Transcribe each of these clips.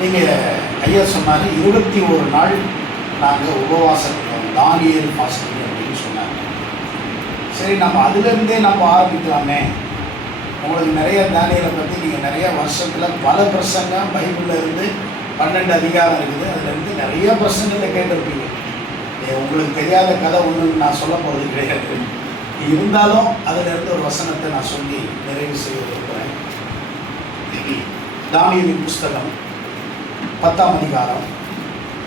நீங்கள் ஐயா சொன்னார் 21 நாள் நாங்கள் உபவாசம் தானியல் ஃபாஸ்டிங் அப்படின்னு சொன்னாங்க. சரி, நம்ம அதுலேருந்தே நம்ம ஆரம்பிக்கலாமே. உங்களுக்கு நிறைய தானியலை பற்றி நீங்கள் நிறைய வருஷத்தில் பல பிரசங்கம் பைபிளில் இருந்து 12 அதிகாரம் இருக்குது, அதுலேருந்து நிறைய பிரசங்கத்தை கேட்டிருப்பீங்க. உங்களுக்கு தெரியாத கதை ஒன்று நான் சொல்ல போகிறது கிடையாது. இருந்தாலும் அதிலிருந்து ஒரு வசனத்தை நான் சொல்லி நிறைவு செய்ய விரும்புகிறேன். தானியேலின் புஸ்தகம் 10ஆம் அதிகாரம்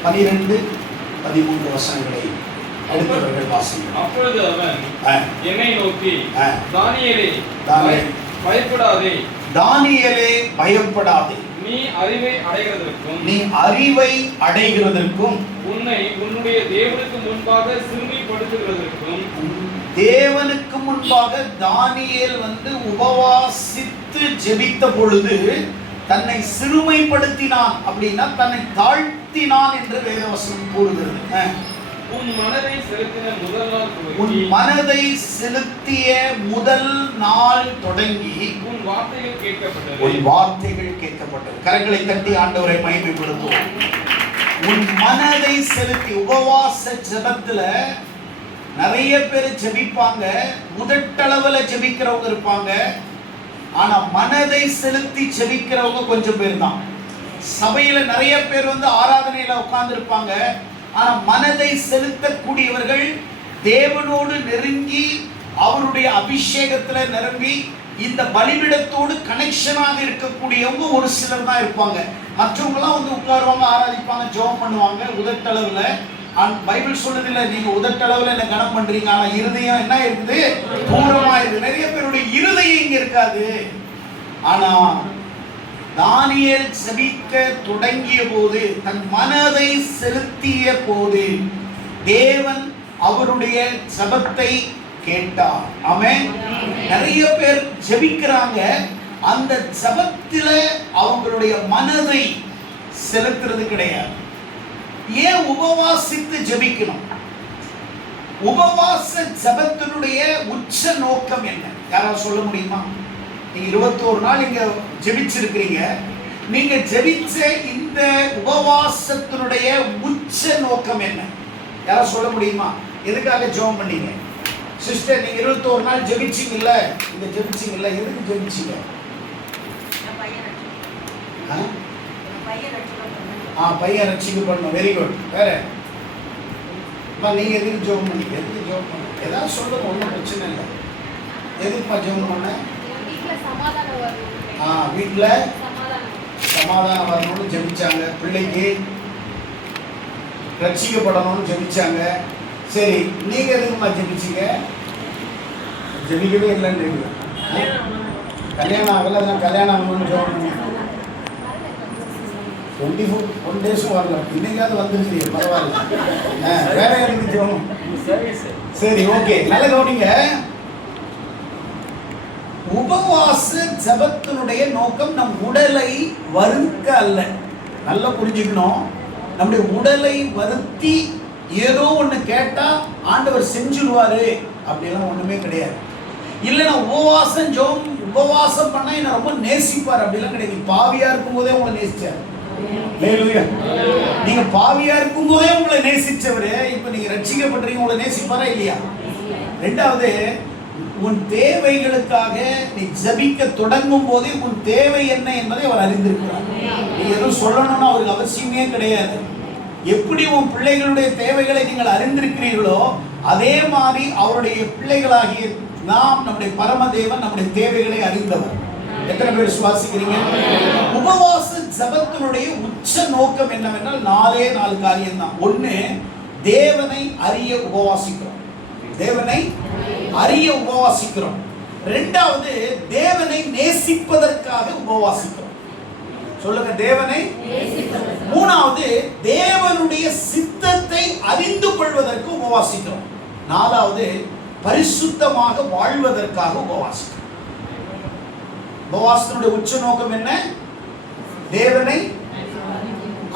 12-13 வசனங்களை அடுத்தவர்கள் வாசிங்க. அப்பொழுது அவன் என்னை நோக்கி, தானியேலே பயப்படாதே, தானியேலே பயப்படாதே, நீ அறிவை அடைகிறதற்கும் உன்னை உன்னுடைய தேவனுக்கு முன்பாக சிறுமைப்படுத்துகிறதற்கும். தேவனுக்கு முன்பாக தானியேல் உபவாசித்து ஜெபித்த பொழுது தன்னை சிறுமைப்படுத்தினான். அப்படின்னா தன்னை தாழ்த்தினான் என்று வேதவசனம் கூறுகிறது. உன் மனதை செலுத்திய முதல் நாள் தொடங்கி உன் வார்த்தைகள் கேட்கப்பட்டது. கரங்களை தட்டி ஆண்டவரை மகிமைப்படுத்துவோம். உன் மனதை செலுத்தி. உபவாச ஜெபத்துல நிறைய பேர் ஜெபிப்பாங்க, முதட்டளவுல ஜெபிக்கிறவங்க இருப்பாங்க. ஆனா மனதை செலுத்தி ஜெபிக்கிறவங்க கொஞ்சம் பேர் தான். சபையில நிறைய பேர் ஆராதனையில உட்கார்ந்து இருப்பாங்க. ஆனா மனதை செலுத்தக்கூடியவர்கள் தேவனோடு நெருங்கி அவருடைய அபிஷேகத்துல நிரம்பி இந்த பலிபீடத்தோடு கனெக்ஷனாக இருக்கக்கூடியவங்க ஒரு சிலர் தான் இருப்பாங்க. மற்றவங்களாம் உட்காருவாங்க, ஆராதிப்பாங்க, ஜெபம் பண்ணுவாங்க உதட்டளவுல. பைபிள் சொல்றதில்லை நீங்க உதட்டளவுல என்ன கனம் பண்றீங்க, ஆனா இருதயம் என்ன இருக்குது, தூரமா இருக்கு. நிறைய பேருடைய இருதயம் இங்க இருக்காது. ஆனா தானியேல் ஜெபிக்க தொடங்கிய போது, தன் மனதை செலுத்திய போது தேவன் அவருடைய ஜெபத்தை கேட்டார். ஆமென். நிறைய பேர் ஜெபிக்கிறாங்க, அந்த ஜெபத்தில அவங்களுடைய மனதை செலுத்துறது கிடையாது. ஏன் உபவாசித்து ஜெபிக்கணும்? உபவாச ஜெபத்தினுடைய உச்ச நோக்கம் என்ன? யாராவது சொல்ல முடியுமா? நீங்க 21 நாள் இங்க ஜெபிச்சிருக்கிறீங்க. நீங்க ஜெபிச்ச இந்த உபவாசத்தினுடைய உச்ச நோக்கம் என்ன? யாராவது சொல்ல முடியுமா? எதுக்காக ஜெபம் பண்ணீங்க? சிஸ்டர், நீங்க 21 நாள் ஜெபிச்சீங்கல்ல, இந்த ஜெபிச்சீங்கல்ல, எதுக்கு ஜெபிச்சீங்க? பையன் ரட்சிக்க பண்ணணும். Very good. வேற நீங்க எதுக்கு ஜெபம் பண்ணீங்க? எதுக்கு ஜெபம் பண்ண? ஏதாவது சொல்லுங்க, ஒன்றும் பிரச்சனை இல்லை. எதுக்குமா ஜெபம் பண்ண? வீட்டுல சமாதானம் வரணும்னு ஜெபிச்சாங்க. பிள்ளைக்கு ரட்சிக்கப்படணும்னு ஜெபிச்சாங்க. சரி, நீங்க எதுக்குமா ஜெபிச்சீங்க? ஜெபிக்கவே இல்லைன்னு கல்யாணம் ஆகல, நான் கல்யாணம் ஆகணும்னு ஜெபம் பண்ணேன். 24 டேஸும் வரல, இன்னைக்காவது வந்துருச்சு, பரவாயில்ல. வேற எதுக்கு ஜெபம்? சரி, ஓகே, நல்ல கவனிங்க. உபவாச ஜெபத்தினுடைய நோக்கம் நம் உடலை வருத்த அல்ல. நல்லா புரிஞ்சுக்கணும். நம்முடைய உடலை வருத்தி ஏதோ ஒன்று கேட்டா ஆண்டவர் செஞ்சுடுவாரு அப்படிலாம் ஒண்ணுமே கிடையாது. இல்லைன்னா உபவாசம் பண்ணா என்ன ரொம்ப நேசிப்பார் அப்படிலாம் கிடையாது. பாவியா இருக்கும் போதே உங்களை நேசிச்சார். நீங்க பாவியா இருக்கும் போதே உங்களை நேசிச்சவரு இப்ப நீங்க ரட்சிக்கப்பட்டீங்க, உங்களை நேசிப்பாரா இல்லையா? ரெண்டாவது, உன் தேவைகளுக்காக நீ ஜெபிக்க தொடங்கும் போதே உன் தேவை என்ன என்பதை அவர் அறிந்திருக்கிறார். நீ எதுவும் சொல்லணும்னு அவருக்கு அவசியமே கிடையாது. எப்படி உன் பிள்ளைகளுடைய தேவைகளை நீங்கள் அறிந்திருக்கிறீர்களோ அதே மாதிரி அவருடைய பிள்ளைகளாகிய நாம், நம்முடைய பரமதேவன் நம்முடைய தேவைகளை அறிந்தவர். எத்தனை பேர் சுவாசிக்கிறீங்க? உபவாச ஜெபத்தினுடைய உச்ச நோக்கம் என்னவென்றால் 4 காரியம் தான். ஒண்ணு, தேவனை அறிய உபவாசிக்கிறோம். தேவனை அறிய உபவாசிக்கிறோம். இரண்டாவது, தேவனை நேசிப்பதற்காக உபவாசிக்கிறோம். சொல்லுங்க, தேவனை. மூணாவது, தேவனுடைய சித்தத்தை அறிந்து கொள்வதற்கு உபவாசிக்கிறோம். நாலாவது, பரிசுத்தமாக வாழ்வதற்காக உபவாசிக்கிறோம். உபவாசத்தினுடைய உச்ச நோக்கம் என்ன? தேவனை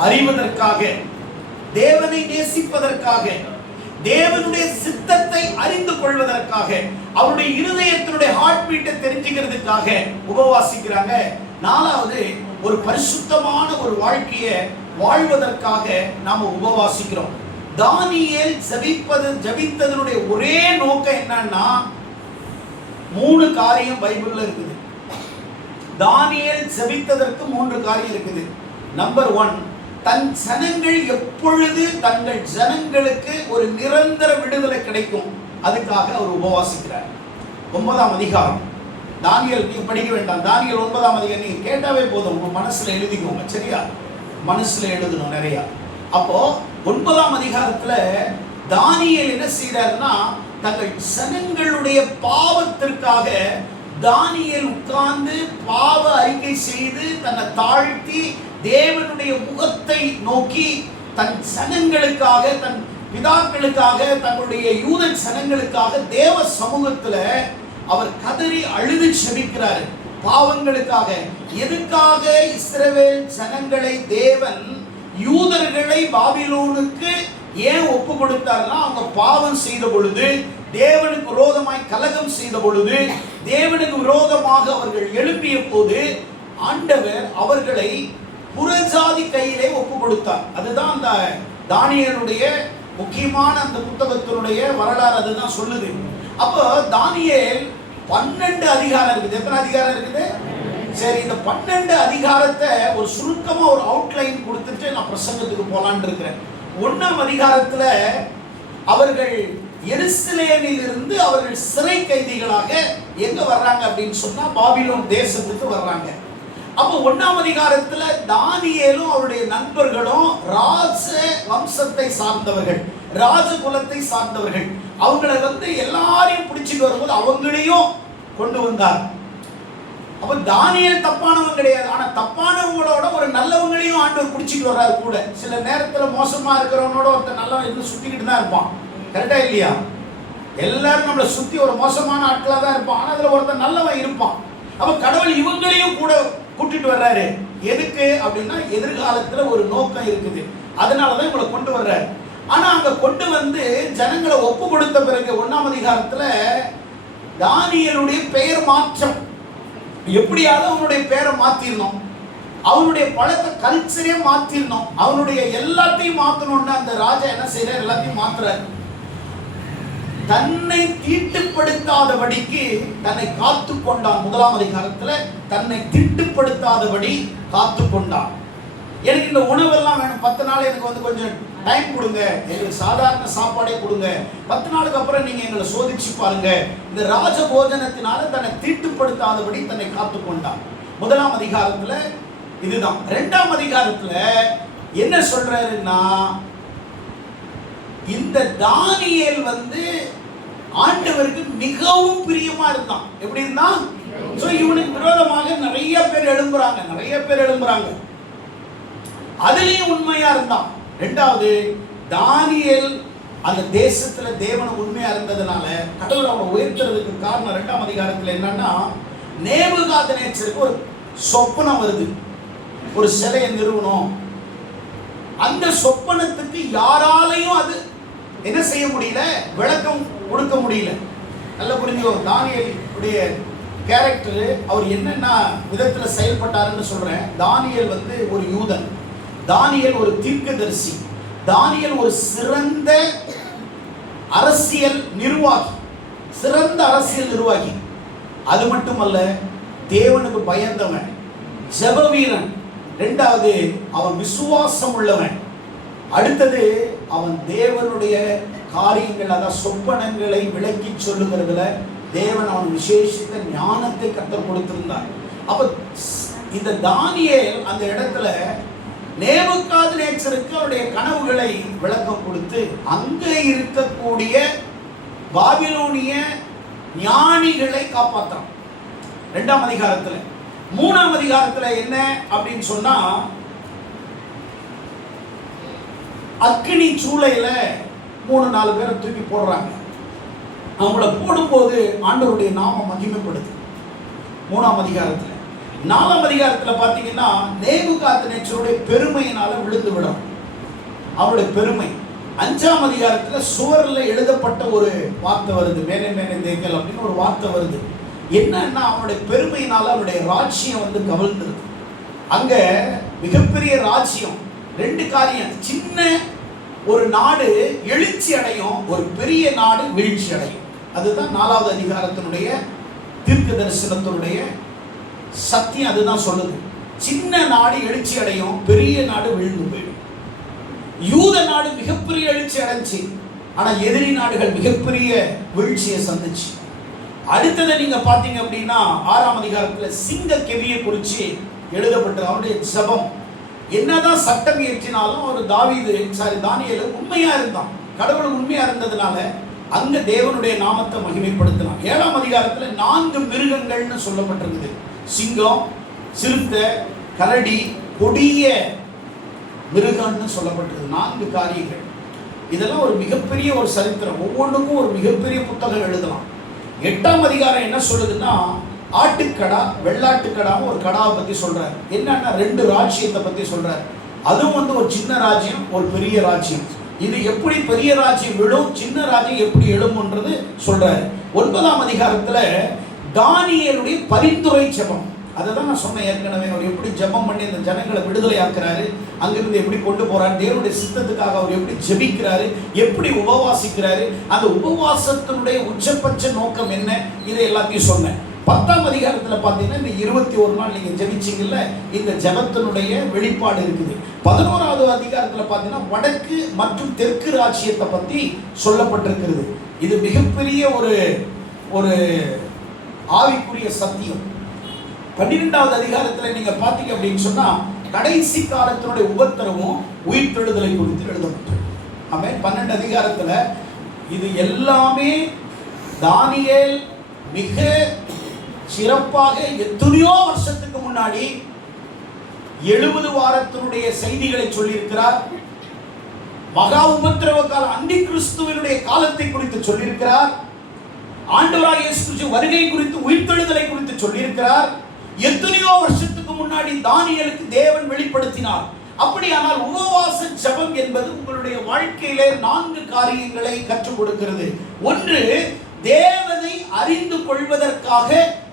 அறிவதற்காக, தேவனை நேசிப்பதற்காக, தேவனுடைய சித்தத்தை அறிந்து கொள்வதற்காக, அவருடைய இருதயத்தினுடைய ஹார்ட் பீட்டை தெரிஞ்சுக்கிறதுக்காக உபவாசிக்கிறாங்க. நாலாவது, ஒரு பரிசுத்தமான ஒரு வாழ்க்கையை வாழ்வதற்காக நாம உபவாசிக்கிறோம். தானியேல் ஜெபித்ததனுடைய ஒரே நோக்கம் என்னன்னா, 3 காரியம் பைபிள்ல இருக்குது. தானியேல் ஜெபித்ததற்கு 3 காரியம் இருக்குது. நம்பர் 1, தன் ஜனங்கள் எப்பொழுது தங்கள் ஜனங்களுக்கு ஒரு நிரந்தர விடுதலை கிடைக்கும் அதுக்காக அவர் உபவாசிக்கிறார். 9ஆம் அதிகாரம் தானியேல், நீங்க படிக்க வேண்டாம், தானியேல் 9ஆம் அதிகாரம் நீங்க கேட்டாவே போதும், உங்க மனசுல எழுதிக்கோங்க, சரியா? மனசுல எழுதணும் நிறைய. அப்போ 9ஆம் அதிகாரத்துல தானியேல் என்ன செய்யறாருன்னா, தங்கள் ஜனங்களுடைய பாவத்திற்காக தானியேல் உட்கார்ந்து பாவ அறிக்கை செய்து தன்னை தாழ்த்தி தேவனுடைய முகத்தை நோக்கி தன் ஜனங்களுக்காக, தன் பிதாக்களுக்காக, தங்களுடைய யூத ஜனங்களுக்காக தேவ சமூகத்துல அவர் கதறி அழுது செபிக்கிறார் பாவங்களுக்காக. எதுக்காக? இஸ்ரவேல் ஜனங்களை தேவன், யூதர்களை பாபிலோனுக்கு ஏன் ஒப்பு கொடுத்தார்னா, அவங்க பாவம் செய்த பொழுது, தேவனுக்கு விரோதமாய் கலகம் செய்த பொழுது, தேவனுக்கு விரோதமாக அவர்கள் எழுப்பிய போது ஆண்டவர் அவர்களை புறஜாதி கையிலே ஒப்பு கொடுத்தார். அதுதான் அந்த தானியேலுடைய முக்கியமான அந்த புத்தகத்தினுடைய வரலாறு அதுதான் சொல்லுது. அப்போ தானியேல் 12 அதிகாரம் இருக்குது. எத்தனை அதிகாரம் இருக்குது? சரி, இந்த 12 அதிகாரத்தை ஒரு சுருக்கமா ஒரு அவுட்லைன் கொடுத்துட்டு நான் பிரசங்கத்துக்கு போலான்னு இருக்கிறேன். 1ஆம் அதிகாரத்துல அவர்கள் எருசலேமில் இருந்து அவர்கள் சிறை கைதிகளாக எங்க வர்றாங்க அப்படின்னு சொன்னா, பாபிலோன் தேசத்துக்கு வர்றாங்க. அப்போ 1ஆம் அதிகாரத்துல தானியேலும் அவருடைய நண்பர்களும் ராஜ வம்சத்தை சார்ந்தவர்கள், ராஜகுலத்தை சார்ந்தவர்கள். அவங்களை எல்லாரையும் பிடிச்சிட்டு வரும்போது அவங்களையும் கொண்டு வந்தார். அப்ப தானியேல் தப்பானவங்க கிடையாது, ஆனா தப்பானவங்களோட ஒரு நல்லவங்களையும் ஆண்டவர் பிடிச்சிட்டு வர்றாரு கூட. சில நேரத்துல மோசமா இருக்கிறவனோட ஒருத்தர் நல்லவன் இருந்து சுத்திக்கிட்டு தான் இருப்பான், கரெக்டா இல்லையா? எல்லாரும் நம்மளை சுத்தி ஒரு மோசமான ஆட்களா தான் இருப்பான், ஆனா அதுல ஒருத்தர் நல்லவன் இருப்பான். அப்ப கடவுள் இவங்களையும் கூட கூட்டிட்டு வர்றாரு. எதுக்கு அப்படின்னா, எதிர்காலத்துல ஒரு நோக்கம் இருக்குது, அதனாலதான் இவங்களை கொண்டு வர்றாரு. ஆனா அங்க கொண்டு வந்து ஜனங்களை ஒப்பு கொடுத்த பிறகு 1ஆம் அதிகாரத்துல தானியேலுடைய பெயர் மாற்றம், எப்படியாவது அவனுடைய பெயரை மாத்திரணும், அவனுடைய பழக்க கல்ச்சரே மாத்திரணும், அவனுடைய எல்லாத்தையும் மாத்தணும்னு அந்த ராஜா என்ன செய்யறாரு? எல்லாத்தையும் மாத்துறாரு. தன்னை தீட்டுப்படுத்தாதபடிக்கு தன்னை காத்து கொண்டான். 1ஆம் அதிகாரத்துல தன்னை தீட்டுப்படுத்தாதபடி காத்து கொண்டான். எனக்கு இந்த உணவெல்லாம் வேணும், 10 நாள் எனக்கு கொஞ்சம் டைம் கொடுங்க, எங்களுக்கு சாதாரண சாப்பாடே கொடுங்க, 10 நாளுக்கு அப்புறம் நீங்க எங்களை சோதிச்சு பாருங்க. இந்த ராஜ போஜனத்தினால தன்னை தீட்டுப்படுத்தாதபடி தன்னை காத்து கொண்டான். 1ஆம் அதிகாரத்துல இதுதான். 2ஆம் அதிகாரத்துல என்ன சொல்றாருன்னா, இந்த தானியேல் ஆண்டவருக்கு மிகவும் பிரியமா இருந்தான். எப்படி இருந்தான்? இவனுக்கு விரோதமாக நிறைய பேர் எழும்புறாங்க. அதுலயும் உண்மையா இருந்தான். 2வது, தானியேல் அந்த தேசத்துல தேவன் உண்மையா இருந்ததுனால கடவுள் அவனை உயர்த்துறதுக்கு காரணம் 2ஆம் அதிகாரத்துல என்னன்னா, நேபுகாத்நேச்சருக்கு ஒரு சொப்பனம் வருது, ஒரு சிலையை நிறுவனம். அந்த சொப்பனத்துக்கு யாராலையும் அது என்ன செய்ய முடியல, விளக்கம் கொடுக்க முடியல. நல்லா புரிஞ்சுக்கோ, தானியேல் உடைய கேரக்டர், அவர் என்னென்ன விதத்துல செயல்பட்டாருன்னு சொல்றேன். தானியேல் ஒரு யூதன், தானியேல் ஒரு தீர்க்கதரிசி, தானியேல் ஒரு சிறந்த அரசியல் நிர்வாகி. அது மட்டுமல்ல, தேவனுக்கு பயந்தவன், ஜெப வீரன். 2வது, அவன் விசுவாசம் உள்ளவன். அடுத்தது, அவன் தேவனுடைய காரியங்கள், அதாவது சொப்பனங்களை விளக்கி சொல்லுகிறதுல தேவன் அவன் விசேஷித்த ஞானத்தை கற்றுக் கொடுத்திருந்தார். அப்ப இந்த தானியேல் அந்த இடத்துல நேபுகாத்நேச்சருக்கு அவருடைய கனவுகளை விளக்கம் கொடுத்து அங்க இருக்கக்கூடிய பாபிலோனிய ஞானிகளை காப்பாற்றான் 2ஆம் அதிகாரத்துல. 3ஆம் அதிகாரத்துல என்ன அப்படின்னு சொன்னா, அக்கினி சூளையில 3-4 பேரை தூக்கி போடுறாங்க. அவங்கள போடும்போது ஆண்டவருடைய நாமம் மகிமைப்படுது 3ஆம் அதிகாரத்துல. 4ஆம் அதிகாரத்துல பாத்தீங்கன்னா, நேபுகாத்நேச்சருடைய பெருமையினால விழுந்து விடும் அவருடைய பெருமை. 5ஆம் அதிகாரத்துல சுவரில் எழுதப்பட்ட ஒரு வார்த்தை வருது, மேலே மேலே தேக்கல் அப்படின்னு ஒரு வார்த்தை வருது. என்னன்னா, அவனுடைய பெருமையினால அவருடைய ராஜ்யம் கவிழ்ந்துருது. அங்க மிகப்பெரிய ராஜ்யம். ரெண்டு காரியம், சின்ன ஒரு நாடு எழுச்சி அடையும், ஒரு பெரிய நாடு வீழ்ச்சி அடையும். அதுதான் 4வது அதிகாரத்தினுடைய தீர்க்க தரிசனத்தினுடைய சத்தியம். அதுதான் சொல்லுது. சின்ன நாடு எழுச்சி அடையும், பெரிய நாடு விழுந்து போயிடும். யூத நாடு மிகப்பெரிய எழுச்சி அடைஞ்சி, ஆனா எதிரி நாடுகள் மிகப்பெரிய வீழ்ச்சியை சந்திச்சு. அடுத்ததை நீங்க பாத்தீங்க அப்படின்னா 6ஆம் அதிகாரத்துல சிங்க கெவியை குறிச்சு எழுதப்பட்டு அவருடைய ஜெபம். என்னதான் சட்டம் இயற்றினாலும் ஒரு தானியேல் உண்மையா இருந்தான். கடவுள் உண்மையா இருந்ததுனால அங்க தேவனுடைய நாமத்தை மகிமைப்படுத்தினான். 7ஆம் அதிகாரத்துல 4 மிருகங்கள்னு சொல்லப்பட்டிருக்குது. சிங்கம், சிறுத்தை, கரடி, கொடிய மிருகம்னு சொல்லப்பட்டிருக்கு. 4 காரியங்கள். இதெல்லாம் ஒரு மிகப்பெரிய ஒரு சரித்திரம். ஒவ்வொன்றுக்கும் ஒரு மிகப்பெரிய புத்தகம் எழுதலாம். 8ஆம் அதிகாரம் என்ன சொல்லுதுன்னா, ஆட்டுக்கடா வெள்ளாட்டுக்கடாவும் ஒரு கடாவை பத்தி சொல்றாரு. என்னன்னா 2 ராஜ்யத்தை பத்தி சொல்றாரு. அதுவும் ஒரு சின்ன ராஜ்யம், ஒரு பெரிய ராஜ்யம். இது எப்படி பெரிய ராஜ்யம் விழும், சின்ன ராஜ்யம் எப்படி எழும்ன்றது சொல்றாரு. 9ஆம் அதிகாரத்துல தானியேலுடைய பரிந்துரை ஜெபம். அதை தான் நான் சொன்னேன் ஏற்கனவே. அவர் எப்படி ஜெபம் பண்ணி அந்த ஜனங்களை விடுதலை ஆக்குறாரு, அங்கிருந்து எப்படி கொண்டு போறாரு, தேவனுடைய சித்தத்துக்காக அவர் எப்படி ஜெபிக்கிறாரு, எப்படி உபவாசிக்கிறாரு, அந்த உபவாசத்தினுடைய உச்சபட்ச நோக்கம் என்ன, இதை எல்லாத்தையும் சொன்னேன். 10ஆம் அதிகாரத்துல பாத்தீங்கன்னா இந்த 21 நாள் நீங்க ஜெபிச்சீங்கல்ல, இந்த ஜெபத்தினுடைய வெளிப்பாடு இருக்குது. 11ஆவது அதிகாரத்துல பாத்தீங்கன்னா வடக்கு மற்றும் தெற்கு ராஜ்யத்தை பத்தி சொல்லப்பட்டிருக்கிறது. இது மிகப்பெரிய ஒரு ஆவிக்குரிய சத்தியம். 12ஆவது அதிகாரத்துல நீங்க பாத்தீங்க அப்படின்னு சொன்னா கடைசி காலத்தினுடைய உபத்திரவும் உயிர்த்தெழுதலை குறித்து எழுதப்பட்டது. ஆமென். 12 அதிகாரத்துல இது எல்லாமே தானியேல் மிக சிறப்பாக எத்தனையோ வருஷத்துக்கு முன்னாடி 70 வாரத்தினுடைய செய்திகளை சொல்லியிருக்கிறார். மகா உபத்திரவ கால அந்தி கிறிஸ்துவினுடைய காலத்தை குறித்து சொல்லியிருக்கிறார். ஆண்டவராகிய இயேசு கிறிஸ்து வருகை குறித்து, உயிர்த்தெழுதலை குறித்து சொல்லியிருக்கிறார். எத்தனையோ வருஷத்துக்கு முன்னாடி தானியேலுக்கு தேவன் வெளிப்படுத்தினார். அப்படியானால் உபவாச ஜெபம் என்பது உங்களுடைய வாழ்க்கையிலே 4 காரியங்களை கற்றுக் கொடுக்கிறது. ஒன்று, தேவனை அறிந்து கொள்வதற்காக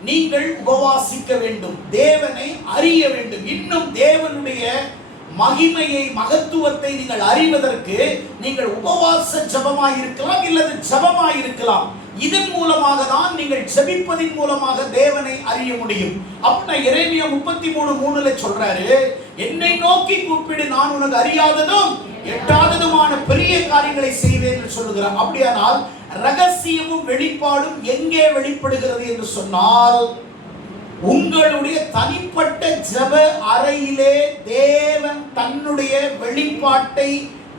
நீங்கள் உபவாசிக்க வேண்டும். தேவனை அறிய வேண்டும். இன்னும் தேவனுடைய மகிமையை, மகத்துவத்தை நீங்கள் அறிவதற்கு நீங்கள் உபவாச ஜெபமாய் இருக்கலாம், இல்லது ஜெபமாய் இருக்கலாம். இதன் மூலமாக தான் நீங்கள் ஜெபிப்பதின் மூலமாக தேவனை அறிய முடியும். அப்படின்னா எரேமியா 33:3 சொல்றாரு, என்னை நோக்கி கூப்பிடு, நான் உனக்கு அறியாததும் எட்டாததுமான பெரிய காரியங்களை செய்வேன் என்று சொல்லுகிறார். அப்படியானால் ரகசியமும் வெளிப்பாடும் எங்கே வெளிப்படுகிறது என்று சொன்னால், உங்களுடைய தனிப்பட்ட ஜெப அறையிலே தேவன் தன்னுடைய வெளிப்பாட்டை,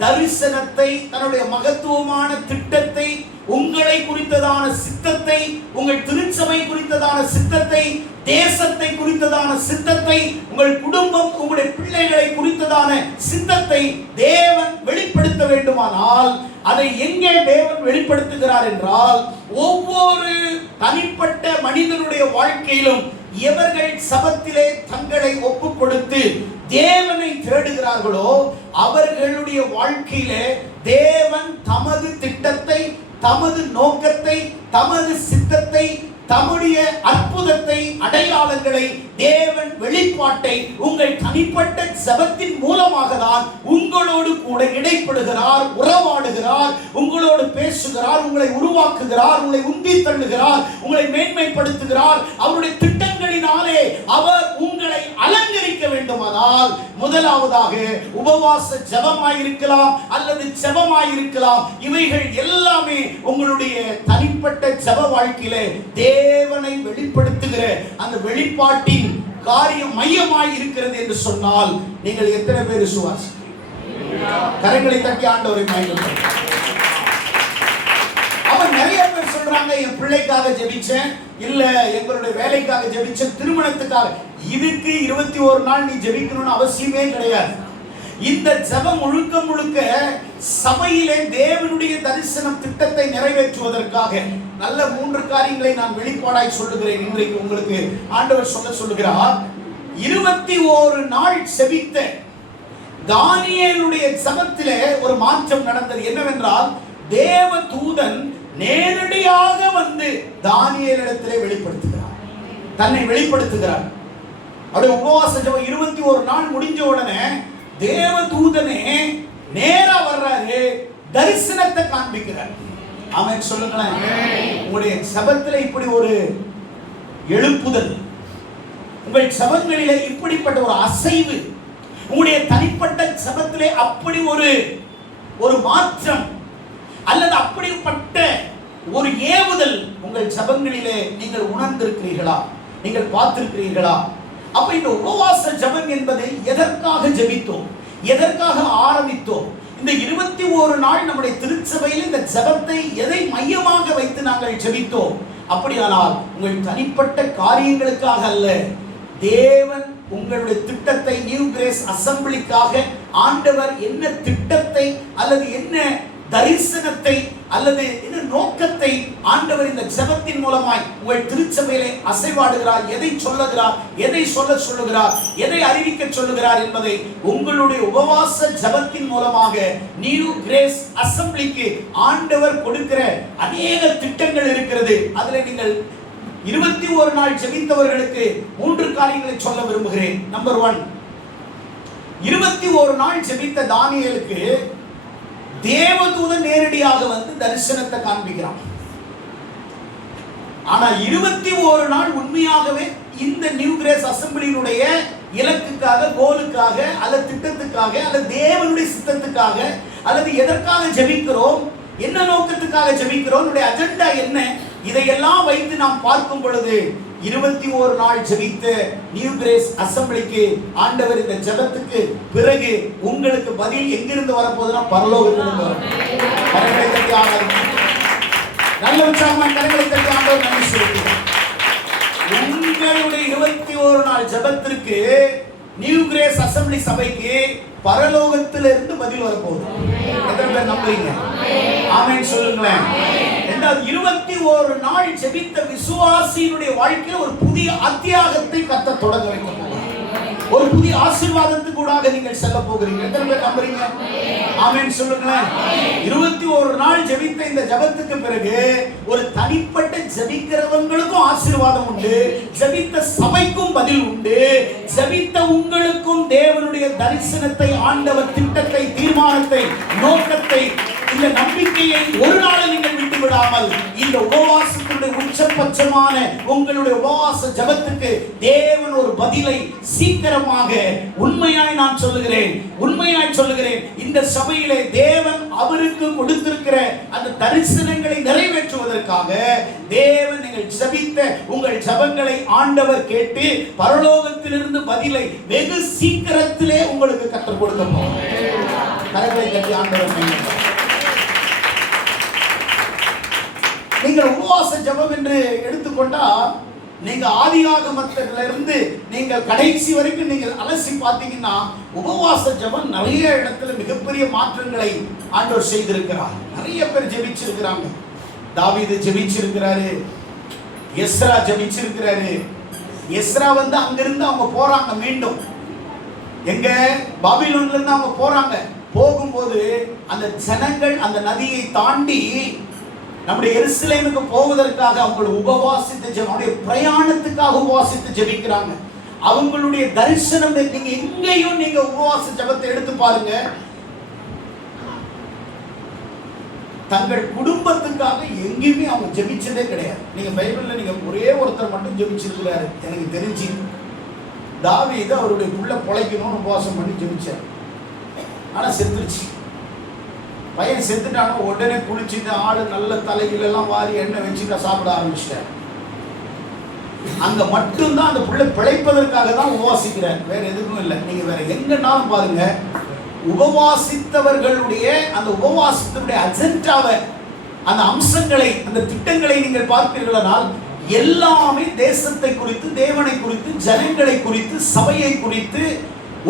தரிசனத்தை, தன்னுடைய மகத்துவமான திட்டத்தை, உங்களை குறித்ததான சித்தத்தை, உங்கள் திருச்சபை குறித்ததான சித்தத்தை, தேசத்தை குறித்ததான சித்தத்தை, உங்கள் குடும்பம், உங்களுடைய பிள்ளைகளை குறித்ததான சித்தத்தை தேவன் வெளிப்படுத்த வேண்டுமானால் அதை எங்கே தேவன் வெளிப்படுத்துகிறார் என்றால், ஒவ்வொரு தனிப்பட்ட மனிதனுடைய வாழ்க்கையிலும் எவர்கள் சபத்திலே தங்களை ஒப்புக் கொடுத்து தேவனை தேடுகிறார்களோ அவர்களுடைய வாழ்க்கையிலே தேவன் தமது திட்டத்தை, தமது நோக்கத்தை, தமது சித்தத்தை, தம்முடைய அற்புதத்தை, அடையாளங்களை, தேவன் வெளிப்பாட்டை உங்கள் தனிப்பட்ட ஜெபத்தின் மூலமாக தான் உங்களோடு கூட இடைப்படுகிறார், உறவாடுகிறார், உங்களோடு பேசுகிறார், உங்களை உருவாக்குகிறார், உங்களை உந்தி தள்ளுகிறார், உங்களை மேன்மைப்படுத்துகிறார். அவருடைய திட்டங்களினாலே அவர் உங்களை அலங்கரிக்க வேண்டுமானால் முதலாவதாக உபவாச ஜெபமாயிருக்கலாம் அல்லது ஜெபமாயிருக்கலாம். இவைகள் எல்லாமே உங்களுடைய தனிப்பட்ட ஜெப வாழ்க்கையிலே தேவனை வெளிப்படுத்துகிற அந்த வெளிப்பாட்டின் காரியம் மையமாய் இருக்கிறது என்று சொன்னால் நீங்கள் எத்தனை பேர் விசுவாசிக்கிறீர்கள்? கரங்களை தட்டி ஆண்டவரை மகிமைப்படுத்துங்கள். அவன் நிறைய பேர் சொல்றாங்க, என் பிள்ளைக்காக ஜெபிச்சேன், இல்ல எங்களுடைய வேலைக்காக ஜெபிச்சேன், திருமணத்துக்காக. இதுக்கு 21 நாள் நீ ஜெபிக்கணும்னு அவசியமே கிடையாது. இந்த ஜெபம் முழுக்க முழுக்க சபையிலே தேவனுடைய தரிசனம் திட்டத்தை நிறைவேற்றுவதற்காக. நல்ல 3 காரியங்களை நான் வெளிப்பாடாய் சொல்லுகிறேன். இன்றைக்கு உங்களுக்கு ஆண்டவர் சொல்லுகிறார். 21 நாள் செபித்த தானியேலுடைய ஜெபத்திலே ஒரு மாற்றம் நடந்தது. என்னவென்றால், தேவ தூதன் நேரடியாக வந்து தானியேலிடத்திலே வெளிப்படுத்துகிறார், தன்னை வெளிப்படுத்துகிறார். அப்படியே உபவாச ஜெபம் 21 நாள் முடிஞ்ச உடனே தேவ தூதனே நேரா வர்றாரு, தரிசனத்தை காண்பிக்கிறார். ஆமென் சொல்லுங்களேன். உங்களுடைய ஜெபத்திலே இப்படி ஒரு எழுப்புதல், உங்கள் ஜெபங்களிலே இப்படிப்பட்ட ஒரு அசைவு, உங்களுடைய தனிப்பட்ட ஜெபத்திலே அப்படி ஒரு மாற்றம் அல்லது அப்படிப்பட்ட ஒரு ஏவுதல் உங்கள் ஜெபங்களிலே நீங்கள் உணர்ந்திருக்கிறீர்களா? நீங்கள் பார்த்திருக்கிறீர்களா? அப்ப இந்த உபவாச ஜெபம் என்பது எதற்காக ஜெபித்தோம், எதற்காக ஆரம்பித்தோம்? இந்த 21 நாள் நம்முடைய திருச்சபையில் இந்த ஜெபத்தை எதை மையமாக வைத்து நாங்கள் ஜெபித்தோம்? அப்படியானால் உங்கள் தனிப்பட்ட காரியங்களுக்காக அல்ல, தேவன் உங்களுடைய திட்டத்தை, நியூ கிரேஸ் அசெம்பிளிக்காக ஆண்டவர் என்ன திட்டத்தை அல்லது என்ன தரிசனத்தை அல்லது என்ன நோக்கத்தை ஆண்டவர் இந்த ஜெபத்தின் மூலமாய் உங்கள் திருச்சபையிலே அசைவாடுகிறார், எதை சொல்லுகிறார், எதை சொல்லுகிறார், எதை அறிவிக்க சொல்லுகிறார் என்பதை உங்களுடைய உபவாச ஜெபத்தின் மூலமாக நியூ கிரேஸ் அசெம்பிளிக்கு ஆண்டவர் கொடுக்கிற அநேக திட்டங்கள் இருக்கிறது. அதில் நீங்கள் 21 நாள் ஜெபித்தவர்களுக்கு 3 காரியங்களை சொல்ல விரும்புகிறேன். நம்பர் 1, 21 நாள் ஜெபித்த தானியேலுக்கு தேவதூதன் நேரடியாக வந்து தரிசனத்தை காண்பிக்கிறான். ஆனா 21 நாள் உண்மையாகவே இந்த நியூ கிரேஸ் அசெம்பிளியினுடைய இலக்குக்காக, கோலுக்காக அல்லது திட்டத்துக்காக அல்லது தேவனுடைய சித்தத்துக்காக அல்லது எதற்காக ஜெபிக்கிறோம், என்ன நோக்கத்துக்காக ஜெபிக்கிறோம், நம்முடைய அஜெண்டா என்ன, இதையெல்லாம் வைத்து நாம் பார்க்கும் பொழுது 21 நாள் ஜெபித்த நியூ கிரேஸ் அசெம்பிளிக்கு ஆண்டவர் இந்த ஜெபத்துக்கு பிறகு உங்களுக்கு பதில் எங்கிருந்து வரப்போகுதுன்னா பரலோகத்திலிருந்து வரும். கரங்களை தட்டி ஆண்டவர் நல்ல உற்சாகமான கரங்களை தட்டி ஆண்டவர் நன்றி சொல்லுங்கள். உங்களுடைய 21 நாள் ஜெபத்திற்கு நியூ கிரேஸ் அசெம்பிளி சபைக்கு பரலோகத்திலிருந்து பதில் வரப்போகுது. எத்தனை பேர் நம்புறீங்க? ஆமென் சொல்லுங்களேன். 21 நாள் ஜெபித்த விசுவாசியினுடைய வாழ்க்கையில் ஒரு புதிய அத்தியாயத்தை கர்த்தர் தொடங்க வைக்க போகிறார். ஒரு புதிய ஆசீர்வாதத்துக்கு கூடாக நீங்கள் செல்ல போகிறீங்க. எத்தனை பேர் நம்புறீங்க? ஆமென் சொல்லுங்களேன். 21 நாள் ஜெபித்த இந்த ஜெபத்துக்கு பிறகு ஒரு தனிப்பட்ட ஜெபிக்கிறவங்களுக்கும் ஆசீர்வாதம் உண்டு, ஜெபித்த சபைக்கும் பதில் உண்டு, ஜெபித்த உங்களுக்கும் தேவனுடைய தரிசனத்தை, ஆண்டவர் திட்டத்தை, தீர்மானத்தை, நோக்கத்தை, இந்த நம்பிக்கையை ஒரு நாள் நீங்கள் விட்டு விடாமல் இந்த உபவாசத்தினுடைய உச்சபட்சமான உங்களுடைய உபவாச ஜெபத்துக்கு தேவன் ஒரு பதிலை சீக்கிரமாக, உண்மையாய் நான் சொல்லுகிறேன், உண்மையாய் சொல்லுகிறேன், இந்த சபையிலே தேவன் அவருக்கு கொடுத்திருக்கிற அந்த தரிசனங்களை நிறைவேற்றுவதற்காக தேவன் நீங்கள் ஜெபித்த உங்கள் ஜெபங்களை ஆண்டவர் கேட்டு பரலோகத்திலிருந்து பதிலை வெகு சீக்கிரத்திலே உங்களுக்கு கற்றுக் கொடுக்க போகிறார். கரங்களை தட்டி ஆண்டவர் நன்றி. நீங்கள் உபவாச ஜெபம் என்று எடுத்துக்கொண்டா, நீங்க ஆதியாகமத்திலிருந்து நீங்கள் கடைசி வரைக்கும் நீங்கள் அலசி பார்த்தீங்கன்னா உபவாச ஜெபம் நிறைய இடத்துல மிகப்பெரிய மாற்றங்களை ஆண்டவர் செய்திருக்கிறார். நிறைய பேர் ஜெபிச்சிருக்கிறாங்க. தாவீது ஜெபிச்சிருக்கிறாரு, எஸ்ரா ஜெபிச்சிருக்கிறாரு. எஸ்ரா வந்து அங்கிருந்து அவங்க போறாங்க, மீண்டும் எங்க பாபிலோன்ல இருந்து அவங்க போறாங்க. போகும்போது அந்த ஜனங்கள் அந்த நதியை தாண்டி நம்முடைய எருசலேமுக்கு போவதற்காக அவங்க உபவாசித்து அவங்களுடைய பிரயாணத்துக்காக உபவாசித்து ஜெபிக்கிறாங்க. அவங்களுடைய தரிசனம் நீங்க எங்கேயும் நீங்க உபவாச ஜெபத்தை எடுத்து பாருங்க, தங்கள் குடும்பத்துக்காக எங்கேயுமே அவங்க ஜெபிச்சதே கிடையாது. நீங்க பைபிள்ல நீங்க ஒரே ஒருத்தர் மட்டும் ஜெபிச்சிருக்கிறாரு எனக்கு தெரிஞ்சு, தாவீது அவருடைய புள்ள பொழைக்கணும்னு உபவாசம் பண்ணி ஜெபிச்சார். ஆனா செத்துருச்சு. பையன் செத்துட்டான உடனே குளிச்சுட்டு ஆளு நல்ல தலையிலெல்லாம் வாரி எண்ணெய் வச்சுட்டு சாப்பிட ஆரம்பிச்சிட்டார். அங்க மட்டும்தான் அந்த புள்ளை பிழைப்பதற்காக தான் உபவாசிக்கிறார், வேற எதுக்கும் இல்லை. நீங்க வேற எங்கன்னாலும் பாருங்க, உபவாசித்தவர்களுடைய அந்த உபவாசத்தினுடைய அஜெண்டாவை, அந்த அம்சங்களை, அந்த திட்டங்களை நீங்கள் பார்ப்பீர்களானால் எல்லாமே தேசத்தை குறித்து, தேவனை குறித்து, ஜனங்களை குறித்து, சபையை குறித்து,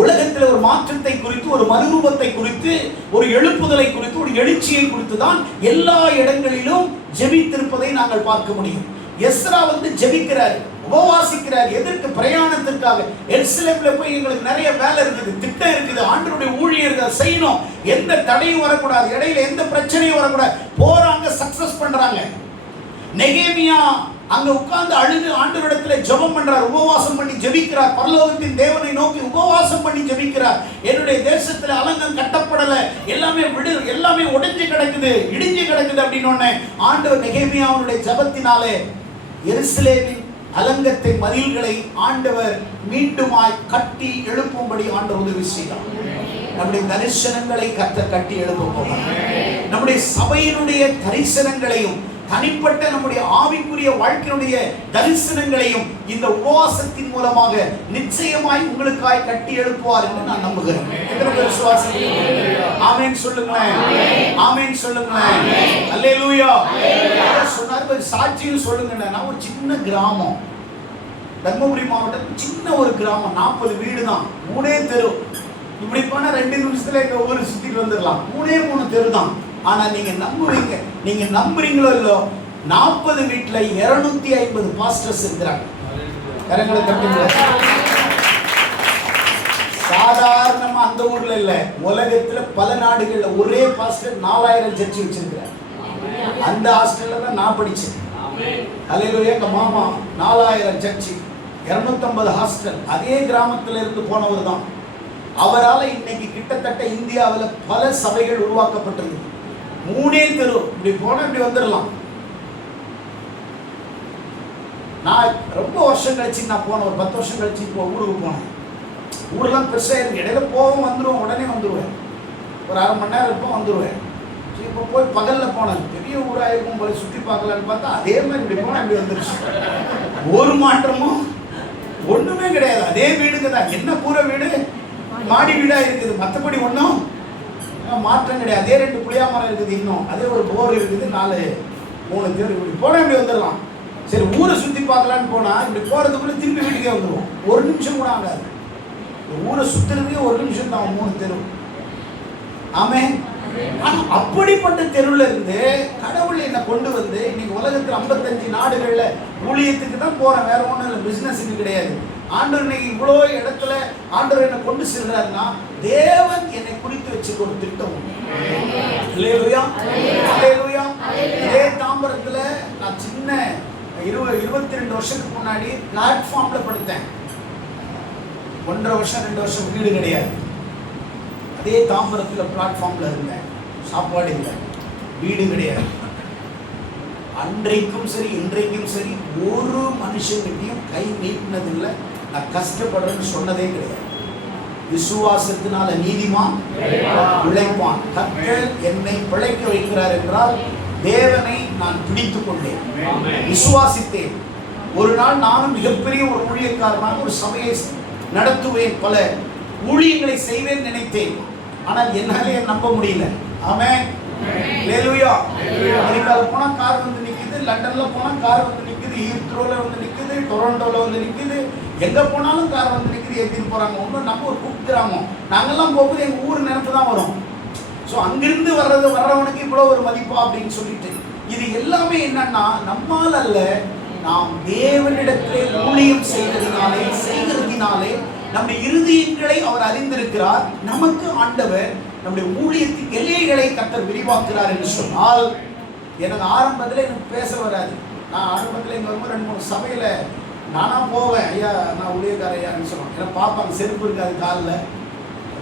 உலகத்தில் ஒரு மாற்றத்தை குறித்து, ஒரு மறுரூபத்தை குறித்து, ஒரு எழுப்புதலை குறித்து, ஒரு எழுச்சியை குறித்து தான் எல்லா இடங்களிலும் ஜெபித்திருப்பதை நாங்கள் பார்க்க முடியும். எஸ்ரா வந்து ஜெபிக்கிறார், உபவாசிக்கிறார். எதற்கு? பிரயாணத்திற்காக. எருசலேம்ல போய் எங்களுக்கு நிறைய வேலை இருக்குது, திட்டம் இருக்குது, ஆண்டவருடைய ஊழியர்கள் செய்யணும், எந்த தடையும் வரக்கூடாது, இடையில எந்த பிரச்சனையும் வரக்கூடாது. போறாங்க, சக்சஸ் பண்றாங்க. நெகேமியா அங்க உட்கார்ந்து அழுது ஆண்டவரிடத்துல ஜெபம் பண்றார், உபவாசம் பண்ணி ஜெபிக்கிறார், பரலோகத்தின் தேவனை நோக்கி உபவாசம் பண்ணி ஜெபிக்கிறார். என்னுடைய தேசத்துல அலங்கம் கட்டப்படல, எல்லாமே உடைஞ்சு கிடக்குது, இடிஞ்சு கிடக்குது அப்படின்னு ஆண்டவர் நெகேமியாவுடைய ஜெபத்தினாலே எருசலேமின் அலங்கத்தை, மதில்களை ஆண்டவர் மீண்டுமாய் கட்டி எழுப்பும்படி ஆண்டவர் உதவி செய்தார். நம்முடைய தரிசனங்களை கர்த்தர் கட்டி எழுப்ப போகிறார். நம்முடைய சபையினுடைய தரிசனங்களையும் தனிப்பட்ட நம்முடைய ஆவிக்குரிய வாழ்க்கையினுடைய தரிசனங்களையும் இந்த உபவாசத்தின் மூலமாக நிச்சயமாய் உங்களுக்காய் கட்டி எழுப்புவார் என்று நான் நம்புகிறேன். எத்தனை பேர் விசுவாசிக்கிறீங்க? ஆமென் சொல்லுங்களேன், ஆமென் சொல்லுங்களேன், அல்லேலூயா. சொன்னார் சாட்சியும் சொல்லுங்க. நான் ஒரு சின்ன கிராமம், தர்மபுரி மாவட்டம், சின்ன ஒரு கிராமம், 40 வீடு தான், 3 தெரு. இப்படி போனா 2 நிமிஷத்துல இந்த ஊரை சுத்திட்டு வந்துடலாம். 3 தெரு தான். ஆனா நீங்க நம்புவீங்க, நீங்க நம்புறீங்களோ இல்லோ, 40 வீட்டுல 250 பாஸ்டர்ஸ் இருக்கிறாங்க. கரங்களை தட்டுங்க. சாதாரணமா அந்த ஊர்ல இல்ல, உலகத்துல பல நாடுகள்ல ஒரே பாஸ்டர் 4000 சர்ச் வச்சிருக்கிறார். அந்த ஹாஸ்டல்ல தான் நான் படிச்சேன். அல்லேலூயா. எங்க மாமா 4000 சர்ச், 250 ஹாஸ்டல். அதே கிராமத்துல இருந்து போனவர் தான். அவரால் இன்னைக்கு கிட்டத்தட்ட இந்தியாவில் பல சபைகள் உருவாக்கப்பட்டிருக்கு. 3 தெரு. இப்படி போனா இப்படி வந்துடலாம். நான் ரொம்ப வருஷம் கழிச்சு நான் போனேன், ஒரு 10 வருஷம் கழிச்சு இப்போ ஊருக்கு போனேன். ஊரெல்லாம் பெருசாக இருக்கு, இடையில போவோம் வந்துடுவோம், உடனே வந்துடுவேன், ஒரு 1/2 மணி நேரம் இருப்போம் வந்துடுவேன். சரி, இப்போ போய் பகலில் போனேன், பெரிய ஊராக இருக்கும் போய் சுற்றி பார்க்கலான்னு பார்த்தா அதே மாதிரி இப்படி போனால் இப்படி வந்துருச்சு. ஒரு மாற்றமும் ஒன்றுமே கிடையாது, அதே வீடுங்க தான். என்ன கூரை வீடு, மாடி வீடாக இருக்குது, மற்றபடி ஒன்றும் மாற்றம் கிடையாது. அதே 2 புளியா மரம் இருக்குது, இன்னும் அதே ஒரு போர் இருக்குது, 4-3 தெரு. இப்படி போனால் இப்படி வந்துடலாம். சரி, ஊரை சுற்றி பார்க்கலான்னு போனால் இப்படி போகிறதுக்குள்ளே திருப்பி வீட்டுக்கே வந்துடுவோம். 1 நிமிஷம் கூட ஆகாது. ஊரை சுற்றுறதுக்கே 1 நிமிஷம் தான், 3 தெரு. ஆமென். அப்படிப்பட்ட தெருவில் இருந்து கடவுள் என்னை கொண்டு வந்து இன்னைக்கு உலகத்தில் 55 நாடுகள்ல ஊழியத்துக்கு தான் போறேன், வேற ஒன்றும் இல்லை, பிசினஸுக்கு கிடையாது. ஆண்டவர் இன்னைக்கு இவ்வளோ இடத்துல ஆண்டவர் என்னை கொண்டு செல்றாருன்னா தேவன் என்னை குறித்து வச்சுக்க ஒரு திட்டம். அல்லேலூயா, அல்லேலூயா. இதே தாம்பரத்துல நான் சின்ன 22 வருஷத்துக்கு முன்னாடி பிளாட்ஃபார்ம்ல படுத்தேன். 1.5 வருஷம் 2 வருஷம் வீடு கிடையாது. அதே தாம்பரத்தில் பிளாட்ஃபார்ம்ல இருந்தேன். சாப்பாடு இல்லை, வீடு கிடையாது. அன்றைக்கும் சரி இன்றைக்கும் சரி ஒரு மனுஷன்கிட்டையும் கை நீட்டினதில்லை. நான் கஷ்டப்படுறேன்னு சொன்னதே கிடையாது. விசுவாசத்தினால நீதிமான் பிழைப்பான். கர்த்தர் என்னை பிழைக்க வைக்கிறார் என்றால் தேவனை நான் பிடித்துக் கொண்டேன், விசுவாசித்தேன். ஒரு நாள் நானும் மிகப்பெரிய ஒரு ஊழியக்காரனாக ஒரு சபையை நடத்துவேன், பல ஊழியங்களை செய்வேன் நினைத்தேன். ஆனால் என்னாலே நம்ப முடியல. ஆமென், அல்லேலூயா. அமெரிக்கால போனா கார் வந்து நிக்குது, லண்டன்ல போனா கார் வந்து நிக்குது, ஹீத்ரோல வந்து நிக்குது, டொரண்டோல வந்து நிக்குது, எங்க போனாலும் கார் வந்து நிக்குது, ஏத்திட்டு போறாங்க. ஒன்றும் நம்ம ஒரு குக்கிராமம், நாங்கெல்லாம் போகும்போது எங்க ஊர் நினைப்பு தான் வரும். ஸோ அங்கிருந்து வர்றவனுக்கு இவ்வளோ ஒரு மதிப்பா அப்படின்னு சொல்லிட்டு, இது எல்லாமே என்னன்னா நம்மால் அல்ல, நாம் தேவனிடத்திலே ஊழியம் செய்கிறதினாலே நம்முடைய இருதயங்களை அவர் அறிந்திருக்கிறார். நமக்கு ஆண்டவர் நம்முடைய ஊழியத்தின் எல்லைகளை கர்த்தர் விரிவாக்குகிறார் என்று சொன்னால், எனக்கு ஆரம்பத்தில் எனக்கு பேச வராது. நான் ஆரம்பத்தில் இங்கே வரும்போது 2-3 சபையில் நானாக போவேன், ஐயா நான் ஊழியக்கார ஐயான்னு சொல்லுவேன். ஏன்னா பார்ப்பாங்க, செருப்பு இருக்காது காலில்,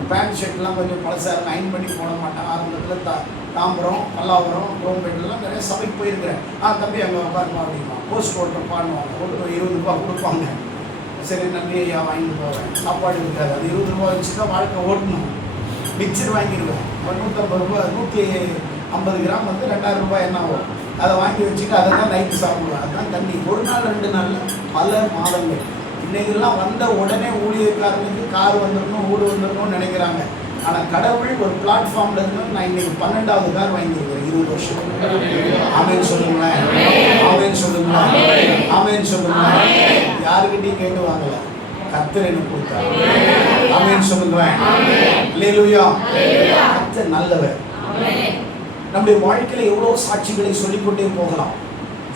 பேண்ட் ஷர்ட்லாம் கொஞ்சம் பழசாக அயன் பண்ணி போட மாட்டாங்க. ஆரம்பத்தில் தாம்பரம், பல்லாவரம், குரோம்பேட்டெல்லாம் நிறைய சபைக்கு போயிருக்கிறேன். தம்பி அங்கே உட்காருமா அப்படின்னா போஸ்ட் போட்டு பாடுவாங்க, ஒரு 20 ரூபா கொடுப்பாங்க. சரி நம்பி ஐயா வாங்கிட்டு போவேன். சாப்பாடு இருக்காது, அது 20 ரூபா வச்சு தான் வாழ்க்கை ஓட்டணும். மிக்சர் வாங்கிடுவேன், 150 ரூபா, 150 கிராம் வந்து 2000 ரூபாய் என்ன ஆகும், அதை வாங்கி வச்சுட்டு அதை தான் நைட்டு சாப்பிடுவேன். அதுதான் தண்ணி. 1 நாள் 2 நாளில் பல மாதங்கள். இன்றைக்கெல்லாம் வந்த உடனே ஊழியக்காரனுக்கு கார் வந்துடணும், வீடு வந்துடணும்னு நினைக்கிறாங்க. ஆனால் கடவுள் ஒரு பிளாட்ஃபார்ம்ல இருந்து நான் இன்னைக்கு 12வது கார் வாங்கியிருக்கிறேன் 20 வருஷம். ஆமென் சொல்லுங்களேன், ஆமென் சொல்லுங்களேன், ஆமென் சொல்லுங்களேன். யாருக்கிட்டையும் கேட்டு வாங்கல, கர்த்தர் எனக்கு கொடுத்தார். ஆமென் சொல்லுங்களேன், அல்லேலூயா. கர்த்தர் நல்லவர். நம்முடைய வாழ்க்கையில எவ்வளவு சாட்சிகளை சொல்லிக்கொண்டே போகலாம்.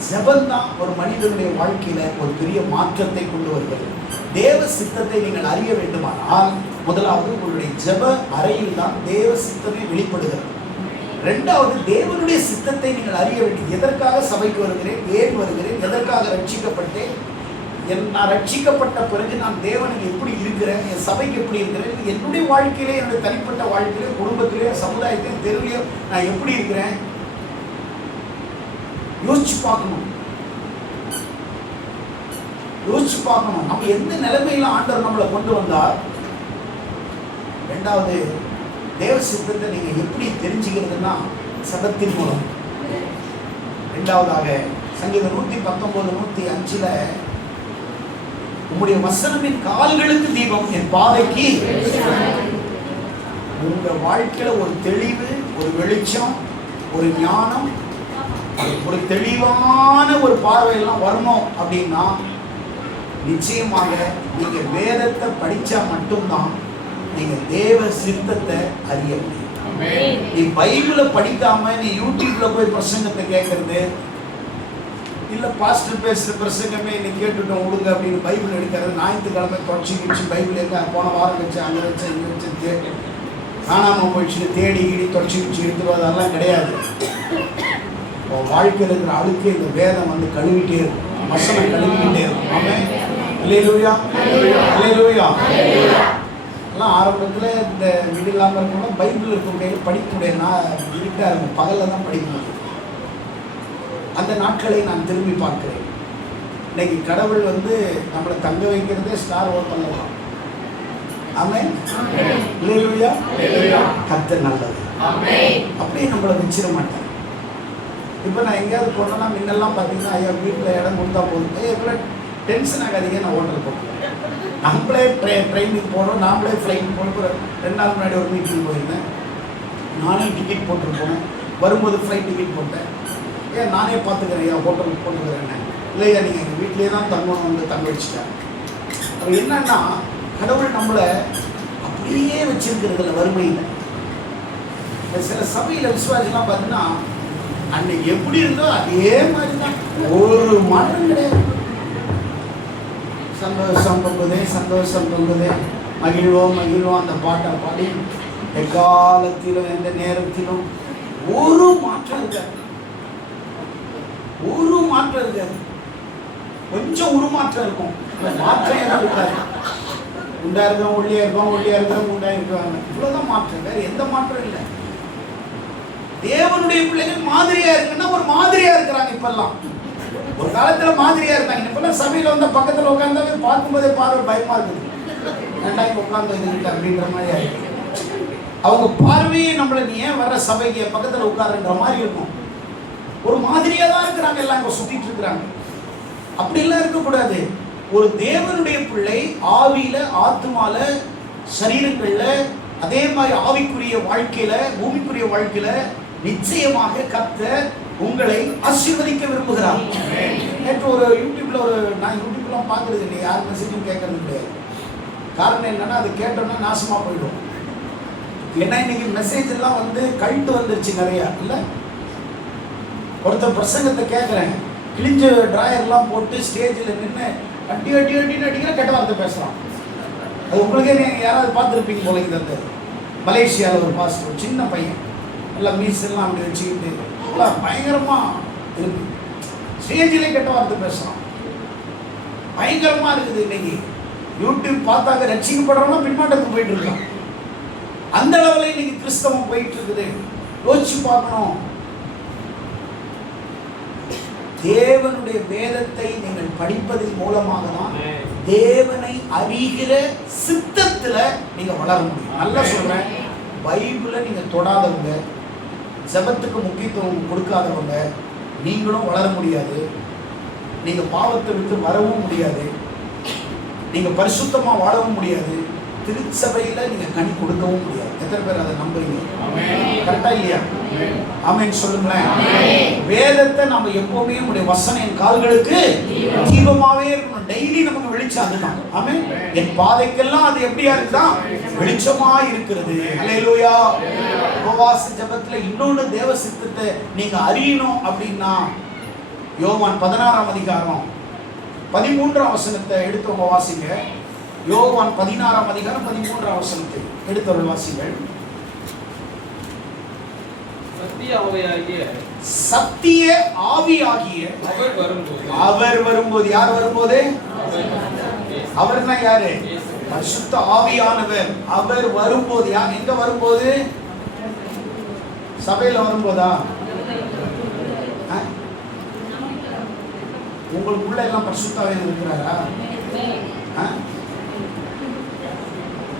ஜெபம் தான் ஒரு மனிதனுடைய வாழ்க்கையில ஒரு பெரிய மாற்றத்தை கொண்டு வருகிறது. தேவ சித்தத்தை நீங்கள் அறிய வேண்டுமானால் முதலாவது உங்களுடைய ஜெப அறையில் தான் தேவ சித்தமே வெளிப்படுகிறது. ரெண்டாவது, தேவனுடைய சித்தத்தை நீங்கள் அறிய வேண்டியது. எதற்காக சபைக்கு வருகிறேன், ஏன் வருகிறேன், எதற்காக ரட்சிக்கப்பட்டேன், நான் ரட்சிக்கப்பட்ட பிறகு நான் தேவனுக்கு எப்படி இருக்கிறேன், என் சபைக்கு எப்படி இருக்கிறேன், என்னுடைய வாழ்க்கையிலே, என்னுடைய தனிப்பட்ட வாழ்க்கையிலே, குடும்பத்திலே, சமுதாயத்திலே, தெருவிலே நான் எப்படி இருக்கிறேன் யோசிச்சு பார்க்கணும். நம்ம எந்த நிலைமையில ஆண்டவர் நம்மளை கொண்டு வந்தார். ரெண்டாவது, தேவ சித்தத்தை நீங்க எப்படி தெரிஞ்சுக்கிறதுனா சபத்தின் மூலம். ரெண்டாவதாக சங்கீதம் 119 105 உம்முடைய வசனமின் கால்களுக்கு தீபம், என் பாதைக்கு. உங்க வாழ்க்கையில ஒரு தெளிவு, ஒரு வெளிச்சம், ஒரு ஞானம், ஒரு தெளிவான ஒரு பார்வையெல்லாம் வரணும் அப்படின்னா நிச்சயமாக நீங்க வேதத்தை படிச்சா மட்டும்தான் நீங்க தேவ சித்தத்தை அறிய முடியும். நீ பைபிளை படிக்காம நீ யூடியூப்ல போய் பிரசங்கத்தை கேட்கறது, இல்ல பாஸ்டர் பேசுற பிரசங்கமே நீ கேட்டுட்டோம் விடுங்க அப்படின்னு பைபிள் எடுக்கிறது, ஞாயிற்றுக்கிழமை தொடச்சி கிடிச்சு பைபிள் எங்க போன வாரம் வச்சு அங்க வச்சு இங்க வச்சு காணாம போயிடுச்சு தேடி கிடி தொடச்சி கிடிச்சு எடுத்துருவோம், அதெல்லாம் கிடையாது. வாழ்க்கையில் இருக்கிற அழுக்கு இந்த வேதம் வந்து கழுவிட்டே இருக்கும், வசனம் கழுவிக்கிட்டே இருக்கும். ஆமென். அல்லேலூயா, அல்லேலூயா. எல்லாம் ஆரம்பத்தில் இந்த வீடு இல்லாமல் இருக்கணும், பைபிள் இருக்கும் கையில் படிக்க முடியும்னா இருட்டாக இருக்கும், பகலில் தான் படிக்க முடியும். அந்த நாட்களை நான் திரும்பி பார்க்கிறேன். இன்னைக்கு கடவுள் வந்து நம்மளை தங்க வைக்கிறதே ஸ்டார் ஓப்பனில் தான். ஆமென். அல்லேலூயா. கர்த்தர் நல்லது. அப்படியே நம்மளை வச்சிட மாட்டேன். இப்போ நான் எங்கேயாவது போனோன்னா முன்னெல்லாம் பார்த்தீங்கன்னா ஐயா வீட்டில் இடம் கொடுத்தா போதும், இவ்வளோ டென்ஷன் ஆகாதீங்க, நான் ஹோட்டல் போகிறேன். நம்மளே ட்ரெயினுக்கு போகிறோம், நாமளே ஃப்ளைட் போகிறோம். 2 நாள் முன்னாடி ஒரு மீட்டிங் போயிருந்தேன், நானே டிக்கெட் போட்டு போனேன், வரும்போது ஃப்ளைட் டிக்கெட் போட்டேன். ஏன் நானே பார்த்துக்கிறேன், ஐயா ஹோட்டலுக்கு போட்டுக்கிறேன். இல்லையா நீங்கள் எங்கள் வீட்டிலே தான் தங்கணும் வந்து தங்க வச்சுட்டேன். அது என்னன்னா கடவுள் நம்மளை அப்படியே வச்சிருக்கிறதுல வறுமையில். சில சபையில் விசுவாசிலாம் பார்த்தீங்கன்னா அன்னைக்கு எப்படி இருந்தோ அதே மாதிரி தான், ஒரு மாற்றம் கிடையாது. சந்தோஷம் பொங்குதே, மகிழ்வோம் அந்த பாட்டை பாடி எக்காலத்திலும் எந்த நேரத்திலும் ஒரு மாற்றம் இருக்காது. கொஞ்சம் உருமாற்றம் இருக்கும், மாற்றம் எதுவும் இருக்காது. உண்டா இருக்கோம், ஒல்லியா இருக்கோம், உண்டா இருக்காங்க, இவ்வளவுதான் மாற்றம், வேற எந்த மாற்றம் இல்லை. தேவனுடைய பிள்ளைகள் மாதிரியா இருக்குன்னா ஒரு மாதிரியா இருக்கிறாங்க. இப்பெல்லாம் ஒரு காலத்துல மாதிரியா இருந்தாங்க, இப்பெல்லாம் சபையில வந்த பக்கத்துல உட்கார்ந்தாவே பார்க்கும்போதே பார்வை பயமா இருக்குது. ரெண்டாயிரம் உட்கார்ந்து அப்படின்ற மாதிரி ஆயிடுச்சு. அவங்க பார்வையே நம்மள நீ ஏன் வர்ற சபைக்கு பக்கத்துல உட்காருன்ற மாதிரி இருக்கும். ஒரு மாதிரியா தான் இருக்கிறாங்க, எல்லாம் இங்க சுத்திட்டு இருக்கிறாங்க. அப்படிலாம் இருக்கக்கூடாது. ஒரு தேவனுடைய பிள்ளை ஆவியில, ஆத்துமால, சரீரங்கள்ல, அதே மாதிரி ஆவிக்குரிய வாழ்க்கையில, பூமிக்குரிய வாழ்க்கையில நிச்சயமாக கர்த்தர் உங்களை ஆசீர்வதிக்க விரும்புகிறார். நேற்று ஒரு யூடியூப்ல நான் யூடியூப்லாம் பார்க்கறது இல்லையா, யார் மெசேஜும் கேட்கறது கிடையாது. காரணம் என்னன்னா அது கேட்டோம்னா நாசமா போயிடும். ஏன்னா இன்னைக்கு மெசேஜ் எல்லாம் வந்து கழுத்து வந்துருச்சு நிறையா. இல்லை ஒருத்தர் பிரசங்கத்தை கேட்குறேன், கிழிஞ்ச டிராயர்லாம் போட்டு ஸ்டேஜில் நின்று அடின்னு அடிக்கிற கெட்ட வார்த்தை பேசுகிறான். அது உங்களுக்கே நீங்கள் யாராவது பார்த்துருப்பீங்க போல. இந்த மலேசியாவில் ஒரு பாஸ்டர், சின்ன பையன், எல்லாம் மீசெல்லாம் அப்படி வச்சுக்கிட்டு எல்லாம் பயங்கரமாக இருக்கு, ஸ்டேஜிலே கெட்ட வார்த்தை பேசுகிறான். பயங்கரமாக இருக்குது. இன்னைக்கு யூடியூப் பார்த்தாக்க ரட்சிக்கப்படுறவங்க பின்மாட்டத்துக்கு போயிட்டு இருக்கான். அந்த அளவில் இன்னைக்கு கிறிஸ்தவம் போயிட்டு இருக்குது. யோசிச்சு பார்க்கணும். தேவனுடைய வேதத்தை நீங்கள் படிப்பதன் மூலமாக தான் தேவனை அறிகிற சித்தத்துல நீங்க வளர முடியும். நல்லா சொல்றேன், பைபிளை நீங்க தொடாதவங்க, ஜெபத்துக்கு முக்கியத்துவம் கொடுக்காதவங்க நீங்களும் வளர முடியாது. நீங்க பாவத்தை விட்டு வரவும் முடியாது, நீங்க பரிசுத்தமா வாழவும் முடியாது, திருச்சபையில நீங்க கனி கொடுக்கவும் முடியாது. எத்தனை பேர் அதை நம்புறீங்க? கரெக்டா இல்லையா? ஆமென் சொல்லுங்களேன். வேதத்தை நம்ம எப்பவுமே நம்முடைய வசனம் என் கால்களுக்கு தீபமாவே இருக்கணும். டெய்லி நமக்கு வெளிச்சம் அதுதான். ஆமென். என் பாதைக்கெல்லாம் அது எப்படியா இருக்குதா? வெளிச்சமா இருக்கிறது. ஹல்லேலூயா. உபவாச ஜெபத்துல இன்னொரு தேவ சித்தத்தை நீங்க அறியணும் அப்படின்னா யோவான் 16ஆம் அதிகாரம் 13ஆம் வசனத்தை எடுத்து வாசிங்க. யோவான் 16ஆம் அதிகாரம் 13ஆம் வசனத்தை எடுத்து வாசிங்கள். சத்திய ஆவியாகிய அவர் வரும்போது, யார் வரும்போது? அவர்னா யாரு? பரிசுத்த ஆவியானவர். அவர் வரும்போது, யார் எங்க வரும்போது? சபையில வரும்போதா? உங்களுக்குள்ள எல்லாம் பரிசுத்த ஆவியானவர் இருக்கிறாரா?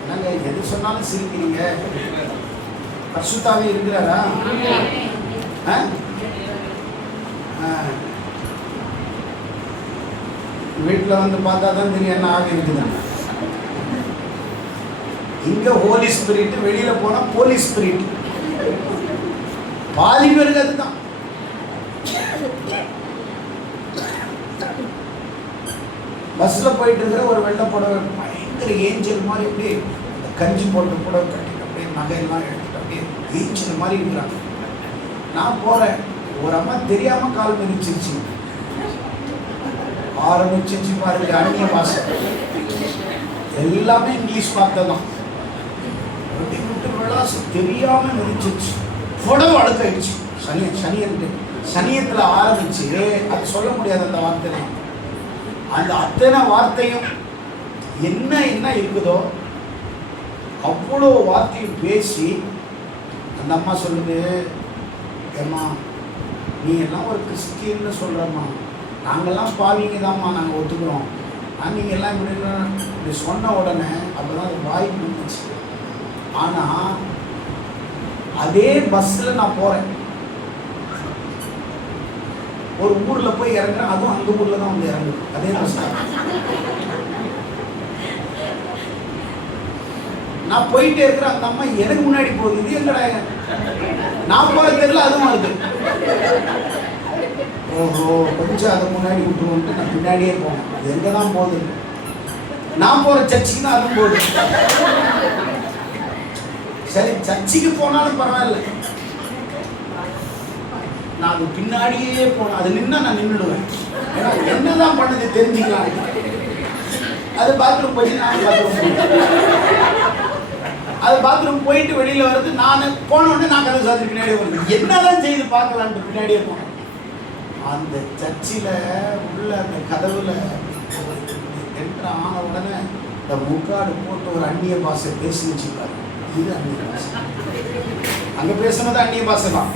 நாங்க எது சொன்னாலும் சிரிக்கிறீங்க. பரிசுத்த ஆவி இருக்கிறாரா? வீட்டில் வந்து பார்த்தா தான் தெரியும் என்ன ஆவி இருக்குதுன்னு. இங்க ஹோலி ஸ்பிரிட், வெளியில போனா போலி ஸ்பிரிட். பாதி பேருக்கு அதுதான். பஸ்ல போயிட்டு இருக்கிற ஒரு வெள்ளை புடவை, பயங்கர ஏஞ்சல் மாதிரி, அப்படியே கஞ்சி போட்ட புடவை கட்டிட்டு அப்படியே நகையெல்லாம் எடுத்துட்டு அப்படியே ஏஞ்சல் மாதிரி இருக்கிறாங்க. நான் போறேன், ஒரு அம்மா தெரியாம கால் மிதிச்சிருச்சு. ஆரம்பிச்சிச்சு பாருங்க அந்நிய பாஷை, எல்லாமே இங்கிலீஷ் பார்த்ததான். ரொட்டி விட்டு விளாசம் தெரியாம மிதிச்சிருச்சு. புடவை அழுக்காயிடுச்சு. சனியத்துல ஆரம்பிச்சு அது சொல்ல முடியாது அந்த வார்த்தை. அந்த அத்தனை வார்த்தையும் என்ன என்ன இருக்குதோ அவ்வளோ வார்த்தையும் பேசி அந்த அம்மா சொல்லுது, ஏம்மா நீ எல்லாம் ஒரு கிறிஸ்டின்னு சொல்கிறம்மா, நாங்கள்லாம் பாவிங்க தான்மா, நாங்கள் ஒத்துக்கிறோம். நீங்கள் எல்லாம் இப்படி சொன்ன உடனே அப்போ தான் அது வாய்ப்பு இருந்துச்சு. ஆனால் அதே பஸ்ஸில் நான் போகிறேன், ஒரு ஊரில் போய் இறங்குறேன், அதுவும் அந்த ஊரில் தான் வந்து இறங்குது, அதே பஸ் தான். நான் போயிட்டே இருக்கிற அந்த அம்மா எனக்கு முன்னாடி போகுது. இது எங்கடா நான் போகிற தெரியல, அதுவும் இருக்கு. ஓஹோ, கொஞ்சம் அதை முன்னாடி விட்டுருவோன்ட்டு நான் பின்னாடியே போனேன். அது எங்கே தான் போகுது? நான் போகிற சர்ச்சுக்கு தான் அதுவும் போகுது. சரி, சர்ச்சுக்கு போனாலும் பரவாயில்ல, நான் அது பின்னாடியே போனேன். அது நின்னா நான் நின்றுடுவேன். ஏன்னா என்னதான் பண்ணது தெரிஞ்சுக்கலாம். அது பாத்ரூம் போய் நான் பாத்ரூம் போயிட்டு வெளியில வருது. நான் போன உடனே நான் கதை சாத்தி பின்னாடியே வருது. என்னதான் செய்து பார்க்கலான்ட்டு பின்னாடியே போனேன். அந்த சர்ச்சில் உள்ள அந்த கதவுல என்ட்ரு ஆன உடனே இந்த முக்காடு போட்டு ஒரு அந்நிய பாஷை பேசி வச்சுருக்காரு. இது அந்நிய பாஷை. அங்கே பேசுனது அந்நிய பாஷை தான்,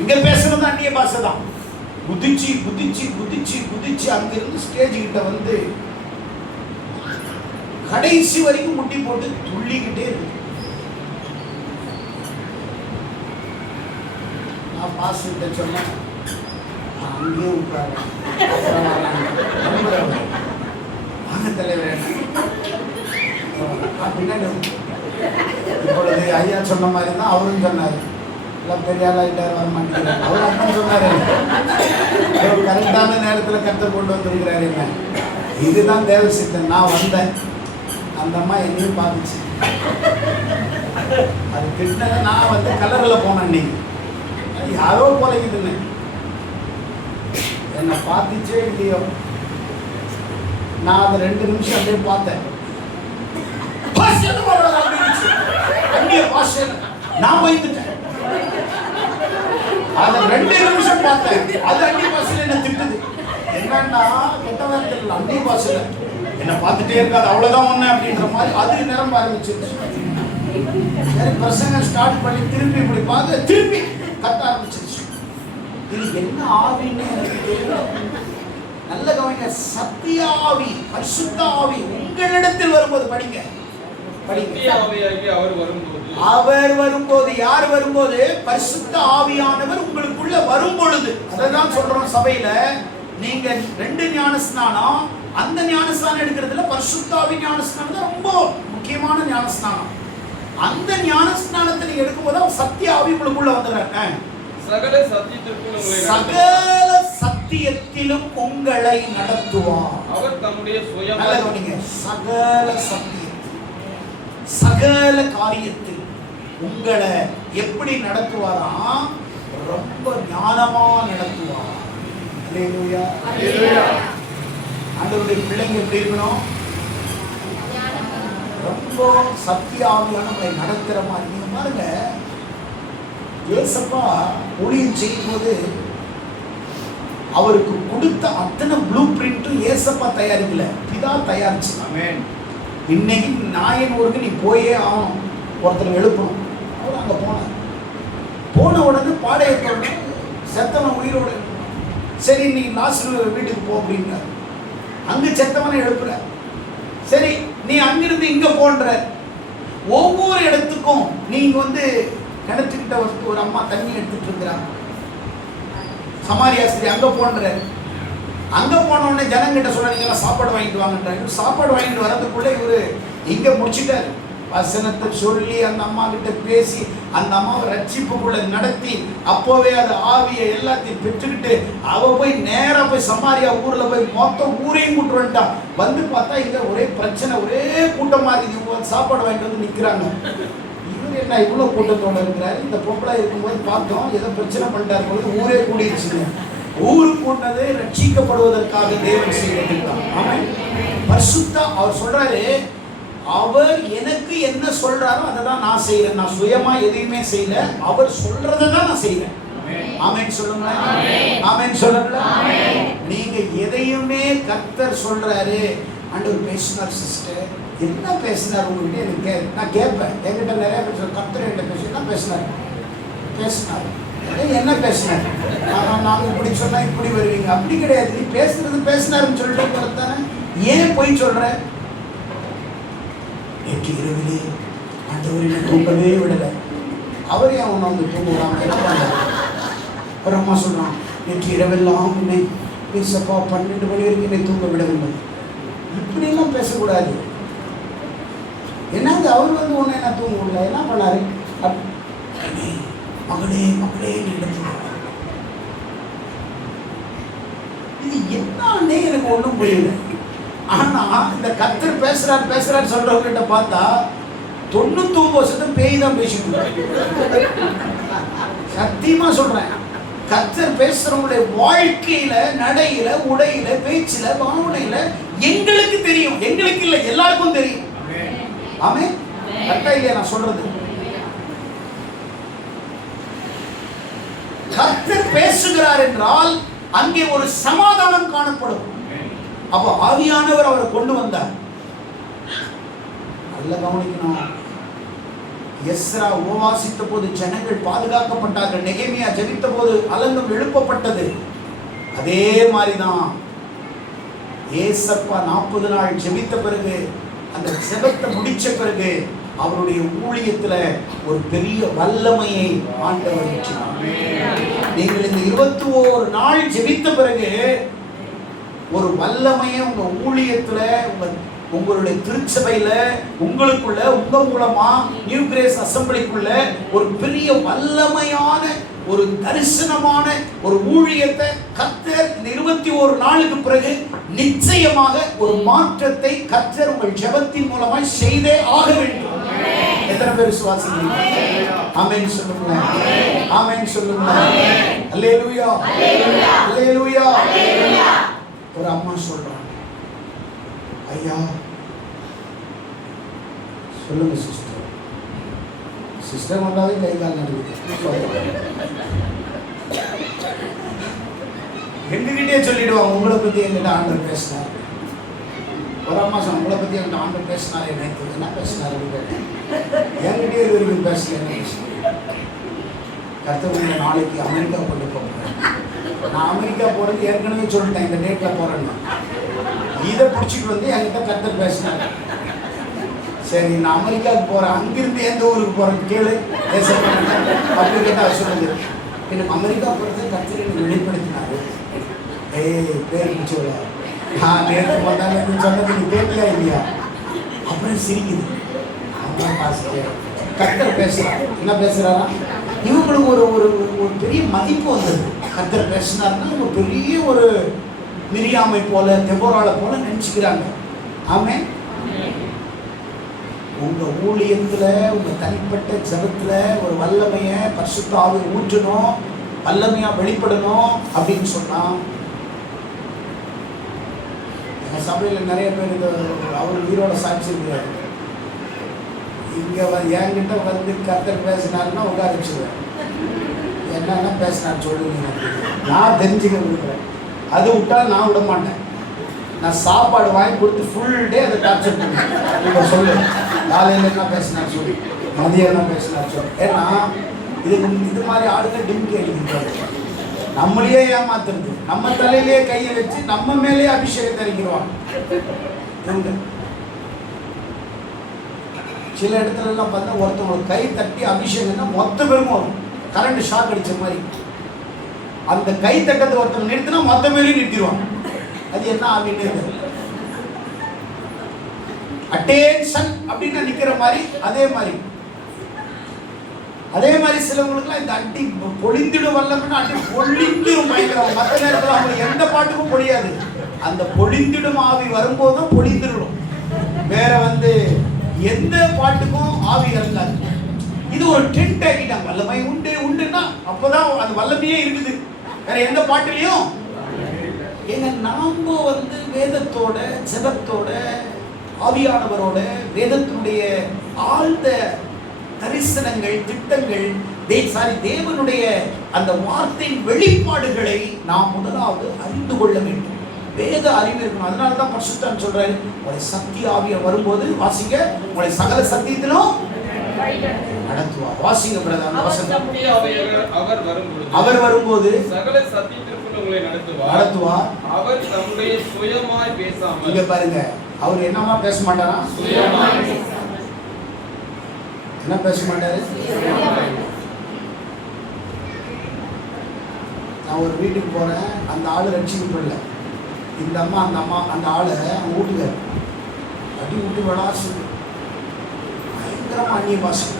இங்கே பேசுனது அந்நிய பாஷை தான். குதிச்சு குதிச்சு குதிச்சு குதிச்சு அங்கிருந்து ஸ்டேஜ் கிட்ட வந்து கடைசி வரைக்கும் முட்டி போட்டு துள்ளிக்கிட்டே இருக்கு. நான் பாஸ்கிட்ட சொன்னேன், அங்கேயே விட்டாங்க. வாங்க தலைவர் பின்னாடி. இப்பொழுது ஐயா சொன்ன மாதிரி தான் அவரும் சொன்னார். எல்லாம் பெரிய ஆளாயிட்டார், வர மாட்டேங்கிறார். அவர் அண்ணன் சொன்னார், கரெக்டான நேரத்தில் கற்று கொண்டு வந்திருக்கிறார். என்ன இதுதான் தேவ சித்தம். நான் வந்தேன், அந்த அம்மா என்னையும் பார்த்துச்சு. அது திட்டினதை நான் வந்து கலரில் போனேன். நீங்க யாரோ போலக்குதுன்னு என்னை பார்த்துச்சே இல்லையோ, நான் அதை 2 நிமிஷம் அப்படியே பார்த்தேன். அந்நிய பாஷை நான் பயந்துட்டேன். அதை 2 நிமிஷம் பார்த்தேன். அது அந்நிய பாஷையில் என்ன திட்டுது. என்னன்னா கெட்ட வார்த்தைகள் அந்நிய பாஷையில் என்னை பார்த்துட்டே இருக்காது, அவ்வளோதான் ஒன்று அப்படின்ற மாதிரி அது நிரம்ப ஆரம்பிச்சிருச்சு. சரி, பிரசங்க ஸ்டார்ட் பண்ணி திருப்பி இப்படி பார்த்து திருப்பி கத்த ஆரம்பிச்சிருச்சு. இது என்ன ஆவின்னு எனக்கு தெரியல. நல்ல கவனிங்க, சத்திய ஆவி, பரிசுத்த ஆவி உங்களிடத்தில் வரும்போது படிங்க. அவர் வரும்போது, யார் வரும்போது? பரிசுத்த ஆவியானவர் உங்களுக்குள்ள வரும் பொழுது. அதான் சொல்றோம் சபையில, நீங்க 2 ஞானஸ்நானம், அந்த ஞானஸ்நானம் எடுக்கிறதுல பரிசுத்த ஆவி ஞானஸ்நானம் தான் ரொம்ப முக்கியமான ஞானஸ்நானம். அந்த ஞானஸ்நானத்தை நீங்க எடுக்கும்போது சத்திய ஆவி உங்களுக்குள்ள வந்துடுறாங்க. சகல சத்தியத்திலும் உங்களை நடத்துவார். அவர் தம்முடைய சகல சத்தியம், சகல காரியத்தில் உங்களை எப்படி நடத்துவாரா? ரொம்ப ஞானமா நடத்துவார். அல்லேலூயா, அல்லேலூயா. ஆண்டவருடைய பிள்ளைங்க எப்படி இருக்கணும்? ரொம்ப சத்திய ஆவியான நம்மளை நடத்துற மாதிரி. நீங்க பாருங்க, ஏசப்பா ஊழியம் செய்யும்போது அவருக்கு கொடுத்த அத்தனை ப்ளூ பிரிண்ட்டும் ஏசப்பா தயாரிக்கல, பிதா தயாரிச்சு. இன்னைக்கு நாயன் ஊருக்கு நீ போயே ஆகணும், ஒருத்தர் எழுப்பணும். அவர் அங்கே போன உடனே பாடையை செத்தவன் உயிரோடு. சரி நீ லாஸ்டர் வீட்டுக்கு போ அப்படின்னாரு. அங்கே செத்தவனை எழுப்புற. சரி நீ அங்கிருந்து இங்கே போன்ற ஒவ்வொரு இடத்துக்கும் நீங்க கிணத்துக்கிட்ட ஒரு அம்மா தண்ணி எடுத்துட்டு இருக்கிறாங்க, சமாரியாஸ்திரி. அங்கே போன்ற அங்கே போன உடனே ஜனங்கிட்ட சொல்ல நீங்க சாப்பாடு வாங்கிட்டு வாங்கன்றாங்க. சாப்பாடு வாங்கிட்டு வரதுக்குள்ளே இவரு இங்கே முடிச்சுட்டாரு. வசனத்தை சொல்லி அந்த அம்மா கிட்ட பேசி அந்த அம்மாவை ரட்சிப்புக்குள்ள நடத்தி அப்போவே அது ஆவியை எல்லாத்தையும் பெற்றுக்கிட்டு அவ போய் நேராக போய் சமாரியா ஊரில் போய் மொத்தம் ஊரையும் கூட்டு வந்துட்டான். வந்து பார்த்தா இங்கே ஒரே பிரச்சனை, ஒரே கூட்டமாக இருக்குது. சாப்பாடு வாங்கிட்டு வந்து நிற்கிறாங்க. இவர் என்ன இவ்வளோ கூட்டத்தோடு இருக்கிறாரு? இந்த பொம்பளை இருக்கும்போது பார்த்தோம் ஏதோ பிரச்சனை பண்ணிட்டார் பொழுது ஊரே கூடிடுச்சுங்க. ஊர் கூட்டது ரட்சிக்கப்படுவதற்காக தேவன் செய்திருக்கிறார். ஆமென். பரிசுத்தா அவர் சொல்றாரு, அவர் எனக்கு என்ன சொல்றாரோ அதை தான் நான் செய்யறேன். நான் சுயமா எதையுமே செய்யல, அவர் சொல்றதை தான் நான் செய்யறேன். ஆமென் சொல்லுங்க. ஆமென் சொல்லுங்க. நீங்க எதையுமே கர்த்தர் சொல்றாரு. ஆண்டவர் பேசினார் சிஸ்டர், என்ன பேசினார் உங்ககிட்ட? எனக்கு நான் கேட்பேன். என்கிட்ட நிறைய பேர் கர்த்தர் என்கிட்ட பேசி என்ன பேசினார் என்ன பேசினார்? நாங்கள் இப்படி சொன்னா இப்படி வருவீங்க. அப்படி கிடையாது. நீ பேசுறது பேசினாருன்னு சொல்லிட்டு தானே ஏன் போய் சொல்ற? நேற்று இரவிலே ஆண்டவரை தூங்கவே விடலை. அவரே அவனை தூங்குறாங்க. என்ன பண்ண? ஒரு அம்மா சொல்றான், நேற்று இரவெல்லாம் உன்னை பேசப்பா 12 மணி வரைக்கும் என்னை தூங்க விடவில்லை. இப்படியெல்லாம் பேசக்கூடாது. என்னங்க அவர் உன்னை என்ன தூங்க விடல? என்ன பண்ணாரு? மகளே மகளே இது என்னன்னே எனக்கு ஒன்றும் புரியல. ஆனா இந்த கர்த்தர் பேசுறாரு சொல்றவங்க பார்த்தா 99% பேய் தான் பேசிட்டு. சத்தியமா சொல்றேன், கர்த்தர் பேசுறவங்களுடைய வாழ்க்கையில, நடையில, உடையில, பேச்சில, பாவனையில எங்களுக்கு தெரியும். எங்களுக்கு இல்லை, எல்லாருக்கும் தெரியும். ஆமென். கரெக்டா இல்லையா நான் சொல்றது? கர்த்தர் பேசுகிறார் என்றால் அங்கே ஒரு சமாதானம் காணப்படும். அப்போ ஆவியானவர் அவரை கொண்டு வந்தார். நல்ல கவனிக்கணும். எஸ்ரா உபவாசித்த போது ஜனங்கள் பாதுகாக்கப்பட்டார்கள். நெகேமியா ஜெபித்த போது அலங்கம் எழுப்பப்பட்டது. அதே மாதிரிதான் ஏசப்பா 40 நாள் ஜெபித்த பிறகு, அந்த ஜெபத்தை முடிச்ச பிறகு அவருடைய ஊழியத்துல ஒரு பெரிய வல்லமையை ஆண்டவர் வச்சார். நீங்கள் இந்த 21 நாள் ஜெபித்த பிறகு ஒரு வல்லமையை உங்க ஊழியத்துல, உங்களுடைய திருச்சபையில, உங்களுக்குள்ள, உங்க மூலமா நியூ கிரேஸ் அசம்பிளிக்குள்ள ஒரு பெரிய வல்லமையான, ஒரு தரிசனமான ஒரு ஊழியத்தை கர்த்தர் இந்த 21 நாளுக்கு பிறகு நிச்சயமாக ஒரு மாற்றத்தை கர்த்தர் உங்கள் ஜெபத்தின் மூலமாய் செய்தே ஆக வேண்டும். எத்தனை பேர் விசுவாசிக்கிறீங்க? ஆமென் சொல்லுங்க. ஆமென் சொல்லுங்க. அல்லேலூயா. அல்லேலூயா. ஒரு அம்மா சொல்றாங்க, ஐயா சொல்லுங்க சிஸ்டர். சிஸ்டர் வந்தாலே கை கால் நடுங்குது. எங்ககிட்டே சொல்லிடுவாங்க, உங்களை பத்தி எங்கிட்ட ஆண்டவர் பேசினார். ஒரு அம்மா சொன்ன, உங்களை பத்தி என்கிட்ட ஆண்டவர் பேசினாரு. எனக்கு என்ன பேசினாரு? என்கிட்டே இது வரைக்கும் பேசல. கர்த்தர் நாளைக்கு அமெரிக்கா கொண்டு போகிறேன். நான் அமெரிக்கா போகிறது ஏற்கனவே சொல்லிட்டேன், இந்த டேட்டில் போகிறேன்னு. இதை பிடிச்சிட்டு வந்து என்கிட்ட கர்த்தர் பேசினாங்க. சரி நான் அமெரிக்காவுக்கு போகிறேன், அங்கிருந்து எந்த ஊருக்கு போகிறேன்னு கேளு அப்படி கேட்டால் சொல்லுது. எனக்கு அமெரிக்கா போகிறது கர்த்தர் எனக்கு வெளிப்படுத்தினாரு. பேர் பிடிச்சவள நான் நேற்று பார்த்தாலும் சொன்னது நீ கேட்கலையா இல்லையா? அப்புறம் சிரிக்குது. கர்த்தர் பேசுகிறார். என்ன பேசுகிறாரா? இவங்களுக்கு ஒரு ஒரு ஒரு பெரிய மதிப்பு வந்தது. கர்த்தர் பேசினார்னா இவங்க பெரிய ஒரு மிரியாமை போல, தெபோராளை போல நினைச்சுக்கிறாங்க. ஆமென். உங்க ஊழியத்துல, உங்க தனிப்பட்ட ஜெபத்துல ஒரு வல்லமையை பரிசுத்த ஆவி ஊற்றணும், வல்லமையா வெளிப்படணும் அப்படின்னு சொன்னா, எங்க சபையில நிறைய பேர் அவர் உயிரோட சாட்சி இருக்கிறாரு. இங்கே என்கிட்ட வந்து கர்த்தர் பேசினாருன்னா உட்கார வச்சுருவேன். என்னென்ன பேசினார் சொல்லுவீங்க, நான் தெரிஞ்சுக்க விரும்புகிறேன். அது விட்டால் நான் விட மாட்டேன். நான் சாப்பாடு வாங்கி கொடுத்து ஃபுல் டே அதை டார்ச்சர் பண்ணுவேன். இப்போ சொல்லு, காலையில் என்ன பேசினார் சொல்லி, மதியம் என்ன பேசினார் சொல்லி. ஏன்னா இது மாதிரி ஆளுங்க டிம்கி அடிக்கிறாங்க. நம்மளையே ஏமாத்துறது, நம்ம தலையிலேயே கையை வச்சு நம்ம மேலேயே அபிஷேகத்தை அறிக்கிறோம். சில இடத்துல எல்லாம் பார்த்தா ஒருத்தவங்களுக்கு கை தட்டி அபிஷேகம்னா மொத்த பேரும் வரும். கரண்ட் ஷாக் அடிச்ச மாதிரி அந்த கை தட்டத்தை ஒருத்தவங்க நிறுத்தினா மொத்த பேரையும் நிறுத்திடுவாங்க. அது என்ன ஆகிட்டு அட்டென்ஷன் அப்படின்னு நிக்கிற மாதிரி அதே மாதிரி சிலவங்களுக்குலாம் இந்த அடி பொழிந்திடும் வல்லம்னா அடி பொழிந்திடும் பயங்கரம். மற்ற நேரத்தில் அவங்க எந்த பாட்டுக்கும் பொழியாது. அந்த பொழிந்திடும் ஆவி வரும்போதும் பொழிந்துடும். வேற எந்த பாட்டுக்கும் ஆவி இறங்காது. இது ஒரு டென்ட் ஆகிட்டாங்க. வல்லமை உண்டுன்னா அப்போதான் அந்த வல்லமையே இருக்குது. வேற எந்த பாட்டுலையும் எங்க நாம வேதத்தோட ஜெபத்தோட ஆவியானவரோட வேதத்தினுடைய ஆழ்ந்த தரிசனங்கள் திட்டங்கள் தேவனுடைய அந்த வார்த்தை வெளிப்பாடுகளை நாம் முதலாவது அறிந்து கொள்ள வேண்டும். வேத அறிவு இருக்கணும். அதனால தான் பரிசுத்தன் சொல்றாரு, உங்களை சக்தி ஆவியா வரும்போது வாசிங்க, உங்களை சகல சத்தியத்திலும் நடத்துவார். வாசிங்க பிரதான வசனம். அவர் வரும்போது சகல சத்தியத்திற்குள் உங்களை நடத்துவார். அவர் தம்முடைய சுயமாய் பேசாமல், இங்க பாருங்க, அவர் என்னமா பேச மாட்டாரா? என்ன பேச மாட்டாரு? நான் ஒரு வீட்டுக்கு போறேன், அந்த ஆளு ரட்சிக்கப்படல. இந்த அம்மா அந்த ஆளை வீட்டுக்காரு அடி விட்டு விளாசு பயங்கரமா அந்நிய பாசம்.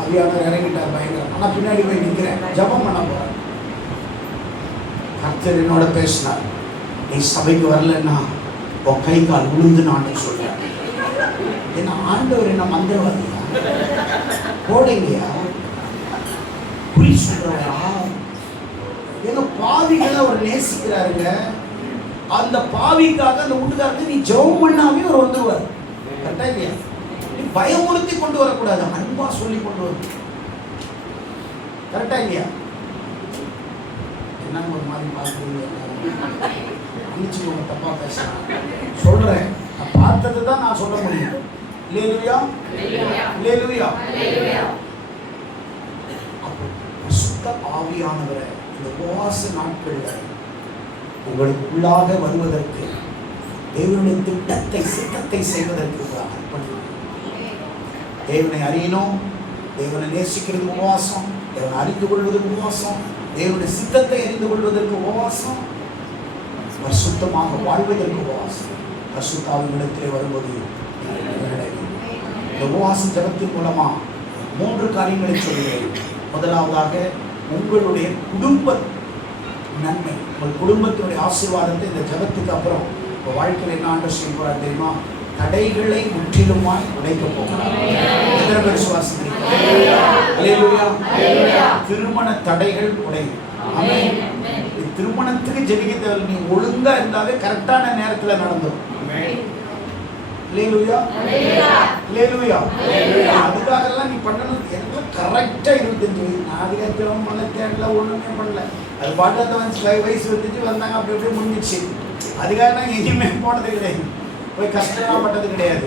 அவியானவர் இறங்கிட்டார் பயங்கரம். ஆனா பின்னாடி போய் நிற்கிறேன், ஜபம் பண்ண போறேன். கர்த்தர் என்னோட பேசினார், நீ சபைக்கு வரலன்னா உன் கை கால் விழுந்து நான் சொல்றேன். என்ன ஆண்டவர் என்ன மந்திரவாதியா, போடையா, குறி சொல்றவரா? எங்க பாவிகளை அவர் நேசிக்கிறாருங்க. அந்த பாவிக்காக அந்த வீட்டுக்காரருக்கு நீ ஜெபம் பண்ணாமே அவர் வந்துருவார். கரெக்டா இல்லையா? நீ பயமுறுத்தி கொண்டு வரக்கூடாது, அன்பா சொல்லி கொண்டு வரும். கரெக்டா இல்லையா? என்ன ஒரு மாதிரி பார்க்குறீங்க, தப்பா பேசுறேன் சொல்றேன். நான் பார்த்தது தான் நான் சொல்ல முடியும். அல்லேலூயா, அல்லேலூயா. அப்போ பரிசுத்த ஆவியானவரை இந்த உபவாச நாட்கள்ல உங்களுக்குள்ளாக வருவதற்கு, தேவனுடைய திட்டத்தை சித்தத்தை செய்வதற்கு தேவனை அறியணும். தேவனை நேசிக்கிறது உபவாசம், தேவனை அறிந்து கொள்வது உபவாசம், தேவனுடைய சித்தத்தை அறிந்து கொள்வதற்கு உபவாசம், பரிசுத்தமாக வாழ்வதற்கு உபவாசம். பரிசுத்த ஆவியிடத்திலே வரும்போது இந்த உபவாச ஜபத்தின் மூலமா 3 காரியங்களை சொல்கிறேன். முதலாவதாக உங்களுடைய குடும்ப நன்மை, உங்கள் குடும்பத்தினுடைய ஆசீர்வாதத்தை இந்த ஜபத்துக்கு அப்புறம் உங்கள் வாழ்க்கையில் என்ன ஆண்டவர் செய்ய போறார் தெரியுமா? தடைகளை முற்றிலுமாய் உடைக்க போகிறார். எத்தனை பேர் விசுவாசிக்கிறீங்க? அல்லேலூயா. திருமண தடைகள் உடையும். ஆமென். திருமணத்துக்கு ஜெபிக்க தேவை, நீ ஒழுங்கா இருந்தாவே கரெக்டான நேரத்தில் நடந்துடும். அல்லேலூயா, அல்லேலூயா. அதுக்காகலாம் நீ பண்ணணும். எனக்கு கரெக்டா 25 வயசு, நான் அதிகாரம் பண்ண தேவையில்ல, ஒண்ணுமே பண்ணல. அது பாட்டு அந்த வயசு வந்துச்சு வந்தாங்க, அப்படி அப்படியே முடிஞ்சிச்சு. அதுக்காக நான் எங்கேயுமே போனது கிடையாது, போய் கஷ்டமா பட்டது கிடையாது.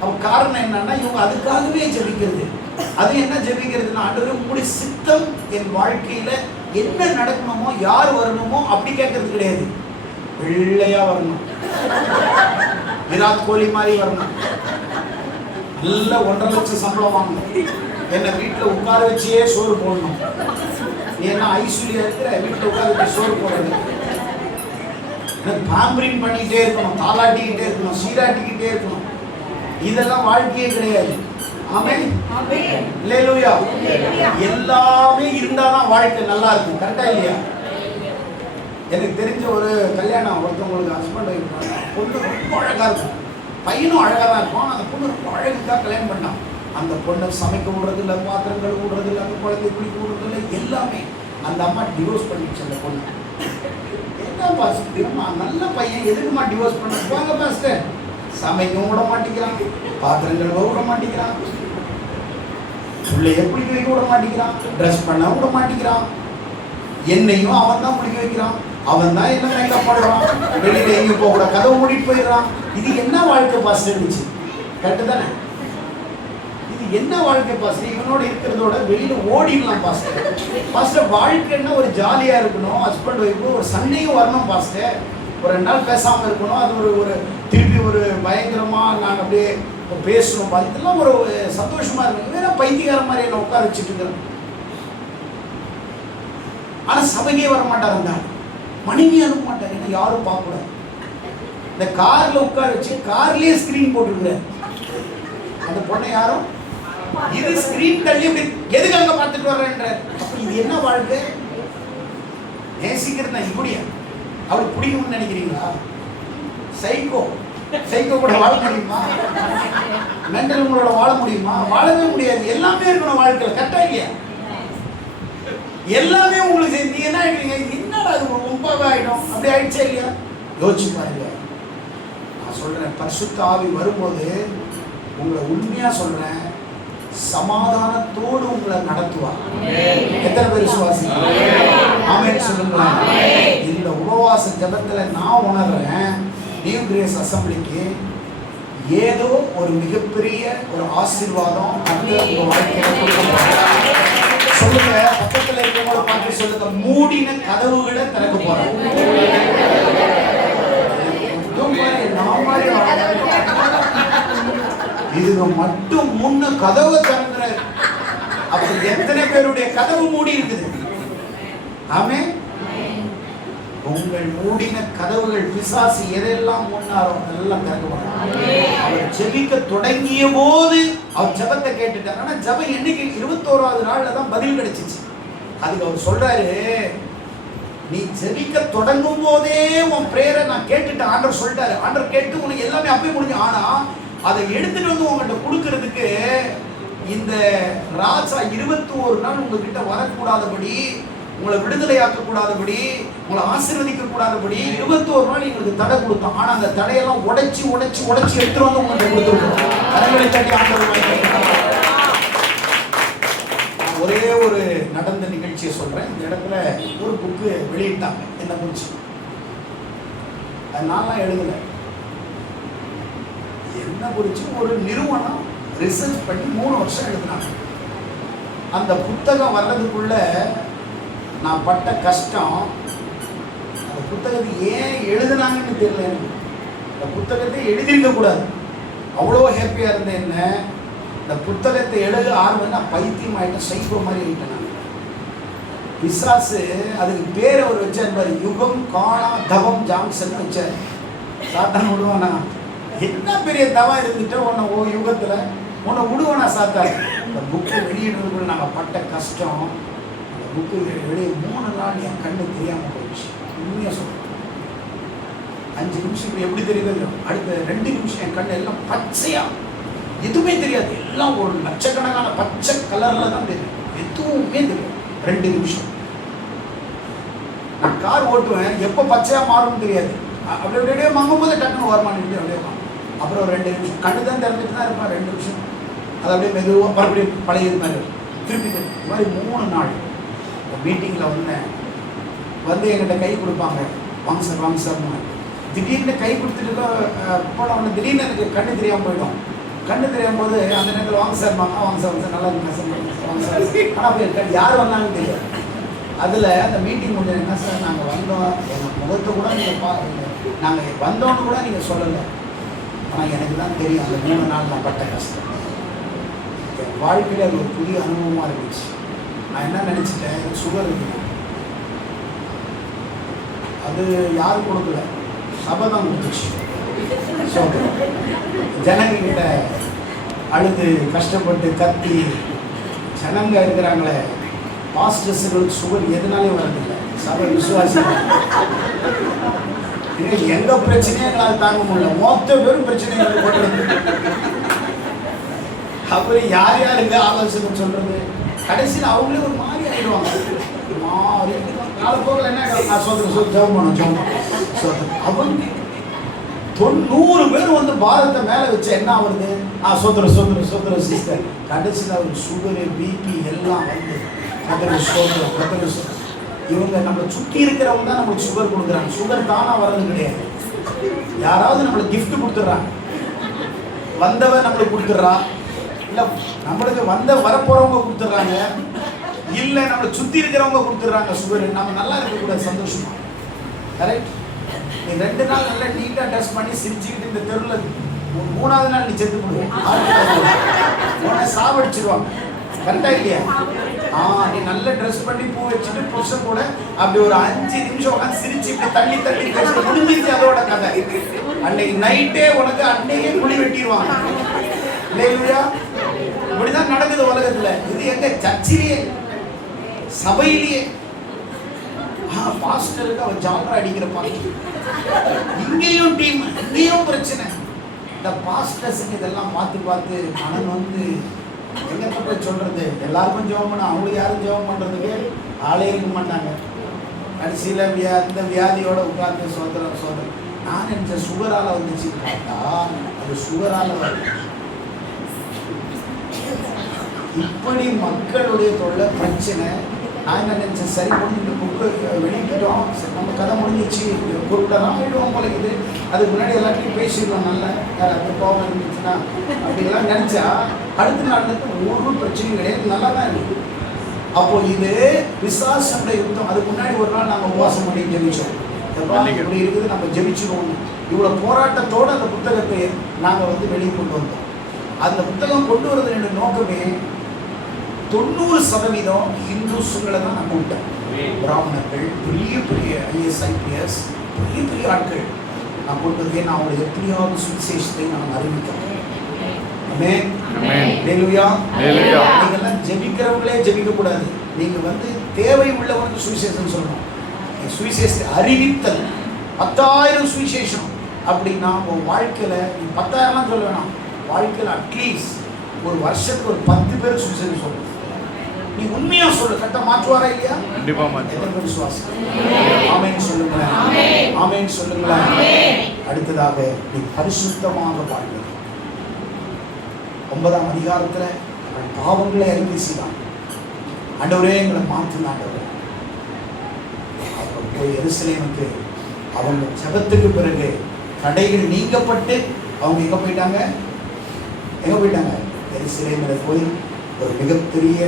அப்ப காரணம் என்னன்னா, இவங்க அதுக்காகவே ஜெபிக்கிறது. அது என்ன ஜெபிக்கிறதுனா, ஆண்டவரே உங்களுடைய சித்தம் என் வாழ்க்கையில என்ன நடக்கணுமோ, யார் வரணுமோ அப்படி கேட்கறது கிடையாது. வெள்ளையா வரணும், விராட் கோலி மாதிரி வரணும், நல்ல 1.5 லட்சம் சம்பளம் வாங்கணும், என்னை வீட்டில் உட்கார வச்சே சோறு போடணும். நீ என்ன ஐஸ்வர்யா இருக்கிற, வீட்டில் உட்கார வச்சு சோறு போடுறது, பாம்பரிங் பண்ணிக்கிட்டே இருக்கணும், தாளாட்டிக்கிட்டே இருக்கணும், சீராட்டிக்கிட்டே இருக்கணும். இதெல்லாம் வாழ்க்கையே கிடையாது. ஆமென், அல்லேலூயா. எல்லாமே இருந்தாதான் வாழ்க்கை நல்லா இருக்கும். கரெக்டா இல்லையா? எனக்கு தெரிஞ்ச ஒரு கல்யாணம், ஒருத்தவங்களுக்கு ஹஸ்பண்ட் இருப்பாங்க, பொண்ணு ரொம்ப அழகா இருக்கும், பையனும் அழகா தான் இருக்கும். அந்த பொண்ணு ரொம்ப அழகுக்காக கல்யாணம் பண்ணான். அந்த பொண்ணை சமைக்க விடுறது இல்லை, பாத்திரங்கள் விடுறது இல்லை, அந்த குழந்தை குளிக்க விடுறது இல்லை, எல்லாமே. அந்த அம்மா டிவோர்ஸ் பண்ணிடுச்சு அந்த பொண்ணு. என்ன பாஸ்டர், நல்ல பையன் எதுக்குமா டிவோர்ஸ் பண்ண? வாங்க பாஸ்டர், சமைக்கவும் விட மாட்டேங்கிறான், பாத்திரம் கழுவ விட மாட்டேங்கிறான், பிள்ளைய குளிக்க வைக்க விட மாட்டேங்கிறான், ட்ரெஸ் பண்ண விட மாட்டேங்கிறான். என்னையும் அவன் தான் குளிக்க வைக்கிறான், அவன் தான் என்ன மேக்கப் பண்ணுறான், வெளியில எங்கேயும் போக கூட கதவு மூடிட்டு போயிடுறான். இது என்ன வாழ்க்கை பாஸ்டர் இருந்துச்சு? கரெக்டு தானே? இது என்ன வாழ்க்கை பாஸ்டர்? இவனோட இருக்கிறதோட வெளியில ஓடிடலாம் பாஸ்டர். பாஸ்டர் வாழ்க்கைன்னா ஒரு ஜாலியா இருக்கணும், ஹஸ்பண்ட் ஒய்ஃபு ஒரு சண்டையும் வரணும் பாஸ்டர். ஒரு 2 நாள் பேசாமல் இருக்கணும், அது ஒரு திருப்பி ஒரு பயங்கரமாக நாங்கள் அப்படியே பேசணும், இதெல்லாம் ஒரு சந்தோஷமா இருக்கு. வேற பைத்தியக்கார மாதிரி என்ன உட்கார வச்சுட்டு இருக்கிறோம். ஆனால் சபையே வர மாட்டார், அந்த மனைவி அனுப்ப மாட்டார், ஏன்னா யாரும் பார்க்கக்கூடாது. இந்த காரில் உட்கார வச்சு கார்லேயே ஸ்க்ரீன் போட்டுருக்குற அந்த பொண்ணை யாரும் இது ஸ்க்ரீன் தள்ளி எதுக்கு அங்கே பார்த்துட்டு வர்றேன்ற. அப்போ இது என்ன வாழ்க்கை? நேசிக்கிறது நான் இப்படியா? அவளுக்கு பிடிக்கும்னு நினைக்கிறீங்களா? சைக்கோ சைக்கோ கூட வாழ முடியுமா? மென்டல் உங்களோட வாழ முடியுமா? வாழவே முடியாது. எல்லாமே இருக்கணும் வாழ்க்கையில், கரெக்டா இல்லையா? எல்லாமே உங்களுக்கு நீங்க என்ன ஆயிடுவீங்க? என்னடா அது ரொம்ப ஆயிடும், அப்படி ஆயிடுச்சா இல்லையா? யோசிச்சு பாருங்க. நான் சொல்றேன், பரிசுத்த ஆவி வரும்போது உங்களை உண்மையா சொல்றேன், சமாதானத்தோடு உங்களை நடத்துவார். எத்தனை பேர் விசுவாசிக்கிறீங்க? ஆமென் சொல்லுங்க. இந்த உபவாச ஜெபத்துல நான் உணர்றேன், நியூ கிரேஸ் அசம்பிளிக்கு ஏதோ ஒரு மிகப்பெரிய ஒரு ஆசீர்வாதம் அந்த உங்க வாழ்க்கையில கொடுக்க சொல்லுங்க. பக்கத்துல இருக்கவங்கள பார்த்து சொல்லுங்க, மூடின கதவுகளை திறக்க போறேன். இதுங்க மட்டும் முன்ன கதவை திறந்துற. அப்ப எத்தனை பேருடைய கதவு மூடி இருக்குது? ஆமென். உங்கள் மூடின கதவுகள் பிசாசு எதெல்லாம் முன்னாரோ அதெல்லாம் திறக்கப்படுறாங்க. அவர் ஜெபிக்க தொடங்கிய போது அவர் ஜெபத்தை கேட்டுட்டார். ஆனா ஜெபம் என்னைக்கு 21வது நாள்ல தான் பதில் கிடைச்சிச்சு. அதுக்கு அவர் சொல்றாரு, நீ ஜெபிக்க தொடங்கும் போதே உன் பிரேயரை நான் கேட்டுட்டேன். ஆண்டவர் சொல்லிட்டாரு. ஆண்டவர் கேட்டு உனக்கு எல்லாமே அப்பயே முடிஞ்சு. ஆனா அதை எடுத்துட்டு வந்து உங்ககிட்ட கொடுக்கறதுக்கு இந்த ராஜா 21 நாள் உங்ககிட்ட வரக்கூடாதபடி, உங்களை விடுதலையாக்க கூடாதபடி, உங்களை ஆசீர்வதிக்க கூடாதபடி 21 நாள் எங்களுக்கு தடை கொடுத்தோம். ஆனா அந்த தடையெல்லாம் உடைச்சு உடைச்சு உடைச்சு எடுத்துட்டு வந்து உங்கள்கிட்ட கொடுத்துருக்கோம். கரங்களை தட்டி ஆண்டவர். ஒரே ஒரு நடந்த நிகழ்ச்சியை சொல்றேன். இந்த இடத்துல ஒரு புக்கு வெளியிட்டாங்க என்ன குறிச்சு. அது நான்லாம் எழுதல, என்ன குறிச்சு ஒரு நிறுவனம் ரிசர்ச் பண்ணி 3 வருஷம் எழுதினாங்க. அந்த புத்தகம் வர்றதுக்குள்ள நான் பட்ட கஷ்டம், அந்த புத்தகத்தை ஏன் எழுதுனாங்கன்னு தெரியல எனக்கு. அந்த புத்தகத்தை எழுதியிருக்க கூடாது, அவ்வளோ ஹாப்பியாக இருந்தேன். என்ன இந்த புத்தகத்தை எழுத ஆரம்பம் நான் பைத்தியம் ஆகிட்டேன், சைக்கோ மாதிரி ஆகிட்டேன் நான். பிசாசு அதுக்கு பேரை அவர் வச்சார் பாரு, யுகம் காணா தவம் ஜான்சன் வச்சார். சாத்தான் விடுவானா? என்ன பெரிய தவம் இருந்துட்டு உன்னை யுகத்தில் உன்னை விடுவானா சாத்தான்? இந்த புக்கை வெளியிடுறதுக்குள்ள நாங்கள் பட்ட கஷ்டம், அந்த புக்கு வெளியே 3 நாள் என் கண்ணு தெரியாமல் போயிடுச்சு. உண்மையாக சொல்கிறேன். 5 நிமிஷம் இப்போ எப்படி தெரியுது, அடுத்த 2 நிமிஷம் என் கண்ணு எல்லாம் பச்சையாக, எதுவுமே தெரியாது, எல்லாம் ஒரு லட்சக்கணக்கான பச்சை கலரில் தான் தெரியும், எதுவுமே தெரியும். 2 நிமிஷம் நான் கார் ஓட்டுவேன், எப்போ பச்சையாக மாறும்னு தெரியாது. அப்படி அப்படியே வாங்கும் போது டக்குன்னு வருமானிட்டு அப்படியே வாங்க. அப்புறம் 2 நிமிஷம் கண்ணு தான் திறந்துட்டு தான் இருப்பேன். 2 நிமிஷம் அது அப்படியே மெதுவாக மறுபடியும் பழைய மாதிரி திருப்பி இது மாதிரி 3 நாள் மீட்டிங்கில் வந்து என்கிட்ட கை கொடுப்பாங்க, வாங்க சார் வாங்க சார். திடீர்னு கை கொடுத்துட்டு போனவொடனே திடீர்னு எனக்கு கண்ணு தெரியாமல் போயிடும். கண்ணு தெரியாம போது அந்த நேரத்தில் வாங்க சார் வாங்க சார் நல்லா இருக்கு சார் வாங்க சார். ஆனால் அப்படி யார் வந்தாங்கன்னு தெரியாது. அதில் அந்த மீட்டிங் முடிஞ்சது, என்ன சார் நாங்கள் வந்தோம், எங்கள் முகத்தை கூட நீங்கள் நாங்கள் வந்தோன்னு கூட நீங்கள் சொல்லலை. ஆனால் எனக்கு தான் தெரியும் அந்த 3 நாள் நான் பட்ட கஷ்டம். என் வாழ்க்கையில் அது ஒரு புதிய அனுபவமாக இருந்துச்சு. நான் என்ன நினச்சிட்டேன், எனக்கு சுகர் இருக்குது, அது யாரும் கொடுக்கல, சபை தான் கொடுத்துச்சு. ஸோ ஜனங்கிட்ட அழுது கஷ்டப்பட்டு கத்தி ஜனங்க இருக்கிறாங்களே, பாஸ்டர்ஸுகளுக்கு சுகர் எதனாலே வரதில்லை, சபை விசுவாசி. எங்க பிரச்சனையும் எங்களால் தாங்க முடியல, மொத்த பேரும் பிரச்சனைகள் போடுறது. அப்புறம் யார் யாருக்கு ஆலோசனை சொல்றது, கடைசியில் அவங்களே ஒரு மாதிரி ஆயிடுவாங்க. நாலு போகல என்ன நான் சொல்றேன், ஜெபம் பண்ணோம் அவங்க 90 பேர் வந்து பாரத்தை மேல வச்சு என்ன ஆகுது? சோதர சிஸ்டர். கடைசியில் அவர் சுகரு பிபி எல்லாம் வந்து கதறு. இவங்க நம்ம சுற்றி இருக்கிறவங்க தான் நம்மளுக்கு சுகர் கொடுக்குறாங்க. சுகர் தானா வர்றது கிடையாது. யாராவது நம்மளுக்கு கிஃப்ட் கொடுத்துட்றாங்க. வந்தவன் நம்மளுக்கு கொடுத்துட்றா, இல்லை நம்மளுக்கு வரப்போறவங்க கொடுத்துட்றாங்க, இல்லை நம்மளை சுற்றி இருக்கிறவங்க கொடுத்துட்றாங்க சுகர். நம்ம நல்லா இருக்கக்கூடாது, சந்தோஷமா. கரெக்ட். நீ 2 நாள் நல்லா நீட்டாக ட்ரெஸ் பண்ணி சிரிச்சுக்கிட்டு இந்த தெருவில் 3ஆவது நாள் நீ செத்து போடுவேன். சாவடிச்சிருவாங்க. கரெக்டா இல்லையா? நீ நல்ல ட்ரெஸ் பண்ணி பூ வச்சுட்டு புருஷன் கூட அப்படி ஒரு 5 நிமிஷம் உட்காந்து சிரிச்சு இப்படி தள்ளி பேச முடிஞ்சிச்சு. அதோட கதை. அன்னைக்கு நைட்டே உனக்கு அன்னைக்கே முடி வெட்டிடுவாங்க. இல்லையா? இப்படிதான் நடக்குது உலகத்துல. இது எங்க? சர்ச்சிலேயே, சபையிலேயே. பாஸ்டருக்கு அவன் ஜாலரா அடிக்கிற பாக்கி. இங்கேயும் டீம், இங்கேயும் பிரச்சனை. இந்த பாஸ்டர்ஸுக்கு இதெல்லாம் பார்த்து மனம் வந்து எங்க சொல்றது? எல்லாருக்கும் ஜெபம் பண்ண, அவங்களுக்கு யாரும் ஜெபம் பண்றதுக்கு ஆளே இருக்க மாட்டாங்க. கடைசியில இந்த வியாதியோட உட்கார்ந்து சோதரம். நான் நினைச்ச சுகரால வந்துச்சு, பார்த்தா அது சுகரால வருது. இப்படி மக்களுடைய தொல்லை பிரச்சனை. நான் என்ன நினைச்சேன், சரி பண்ணி இந்த புக்கு வெளியிட்டோம், நம்ம கதை முடிஞ்சிச்சு, பொருட்களாம் ஆகிடுவோம் போலக்குது. அதுக்கு முன்னாடி எல்லாத்தையும் பேசிடுவோம். நல்லா யாராவது கோபம் இருந்துச்சுன்னா அப்படிலாம் நினைச்சா அடுத்த நாளுக்கு ஒரு பிரச்சனையும் கிடையாது, நல்லா தான் இருக்கு. அப்போ இது விசுவாசனுடைய யுத்தம். அதுக்கு முன்னாடி ஒரு நாள் நாங்கள் உபவாசம் பண்ணி ஜெபிச்சோம். இப்படி இருக்குது, நம்ம ஜெபிச்சிருவோம். இவ்வளோ போராட்டத்தோடு அந்த புத்தகத்தை நாங்கள் வந்து வெளியே கொண்டு வந்தோம். அந்த புத்தகம் கொண்டு வரது நோக்கமே 90% ஹிந்துஸுங்களை தான் நம்ம விட்டோம். பிராமணர்கள், பெரிய IAS IPS, பெரிய ஆட்கள் நான் கொண்டு வந்து நான் அவங்களை எப்படியாவது சுவிசேஷத்தை நான் அறிவித்தோம். நீங்கெல்லாம் ஜெபிக்கிறவங்களே ஜெபிக்க கூடாது. நீங்க வந்து தேவை உள்ளவனுக்கு சுவிசேஷம் சொல்லணும். சுவிசேஷத்தை அறிவித்தல் 10,000 சுவிசேஷம் அப்படின்னா உன் வாழ்க்கையில நீ 10,000 சொல்ல வேணாம். வாழ்க்கையில் அட்லீஸ்ட் ஒரு வருஷத்துக்கு ஒரு 10 பேர் சுவிசேஷம் சொல்லணும். நீ உண்மையா சொல்லு. கட்ட மாற்றுவாரா இல்லையா? கண்டிப்பா மாற்றுவார். விசுவாசம். ஆமென் சொல்லுங்களேன். ஆமென் சொல்லுங்களேன். அடுத்ததாக நீ பரிசுத்தமாக வாழ்வது. 9ஆம் அதிகாரத்துல பாவங்களை அறிக்கை செய்தான். ஆண்டவரே எங்களை மாற்றின ஆண்டவரே. அப்புறம் போய் எருசலேமுக்கு அவங்க ஜெபத்துக்கு பிறகு தடைகள் நீக்கப்பட்டு அவங்க எங்க போயிட்டாங்க? எருசலேமில் போய் ஒரு மிகப்பெரிய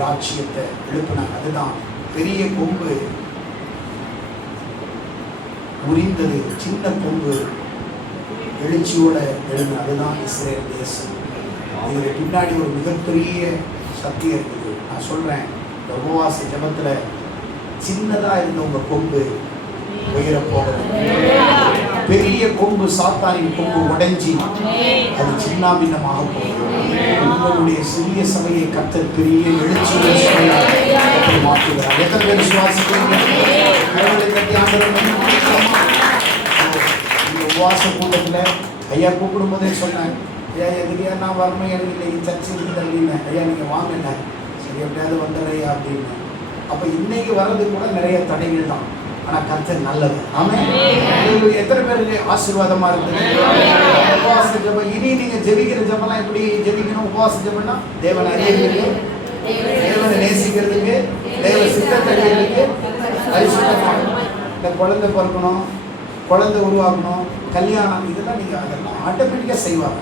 ராஜ்யத்தை எழுப்பினாங்க. அதுதான் பெரிய கொம்பு முறிந்தது, சின்ன கொம்பு எழுச்சியோட எழுந்து. அதுதான் இஸ்ரேல் தேசம். இதுக்கு பின்னாடி ஒரு மிகப்பெரிய சக்தி இருக்குது. நான் சொல்றேன், உபவாச ஜபத்துல சின்னதா இருந்த உங்க கொம்பு உயர போகிறது. பெரிய கொம்பு, சாத்தானின் கொம்பு உடைஞ்சி அது சின்னாபின்னமாக போகிறது. உங்களுடைய சிறிய சபையை கர்த்தர் பெரிய எழுச்சியுள்ள சபையை மாற்றுகிறார். எத்தனை பேர் விசுவாசிக்கிறீங்க? இந்த உபவாச கூட்டத்தில் ஐயா கூப்பிடும் போதே சொன்னேன், ஐயா எதுக்கையா நான் வரணும், எனக்கு இன்னைக்கு சர்ச்சை இருக்குது அப்படின்னு. ஐயா நீங்கள் வாங்கின சரி எப்படியாவது வந்துடுறையா அப்படின்னு. அப்போ இன்னைக்கு வர்றது கூட நிறைய தடைகள் தான். ஆனால் கர்த்தர் நல்லது. ஆமென். எத்தனை பேருக்கு ஆசீர்வாதமா இருக்குது? உபவாச ஜெபம். இனி நீங்க ஜெபிக்கிற ஜெபம்லாம் எப்படி ஜெபிக்கணும்? உபவாச ஜெபம்னா தேவனை அறியறதுக்கு, தேவனை நேசிக்கிறதுக்கு, தேவ சித்தத்தை அறியறதுக்கு, பரிசுத்தமாக இந்த குழந்தை பிறக்கணும், குழந்தை உருவாக்கணும், கல்யாணம், இதெல்லாம் நீங்க அதெல்லாம் ஆட்டோமேட்டிக்கா செய்வாங்க.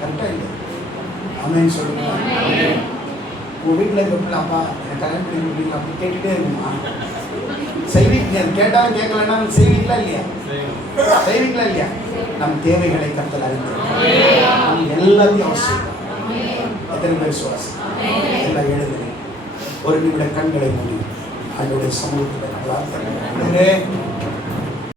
கரெக்டா இல்லை? ஆமென் சொல்லுங்க. உங்க வீட்டில் இருக்க பிள்ளை, அப்பா எனக்கு கல்யாணம் பண்ணி கொடுப்பீங்களா அப்படி கேட்டுட்டே இருக்குமா? செய்வீங்க. கேட்டாலும் கேட்கலன்னா செய்வீங்களா இல்லையா? செய்வீங்களா இல்லையா? நம் தேவைகளை கர்த்தர் அறிந்தார். நம் எல்லாத்தையும் அவசியம். எத்தனை பேர் சுவாசம்? எல்லாம் எழுதுகிறேன். ஒரு நிமிட கண்களை மூடி ஆண்டவருடைய சமூகத்தில்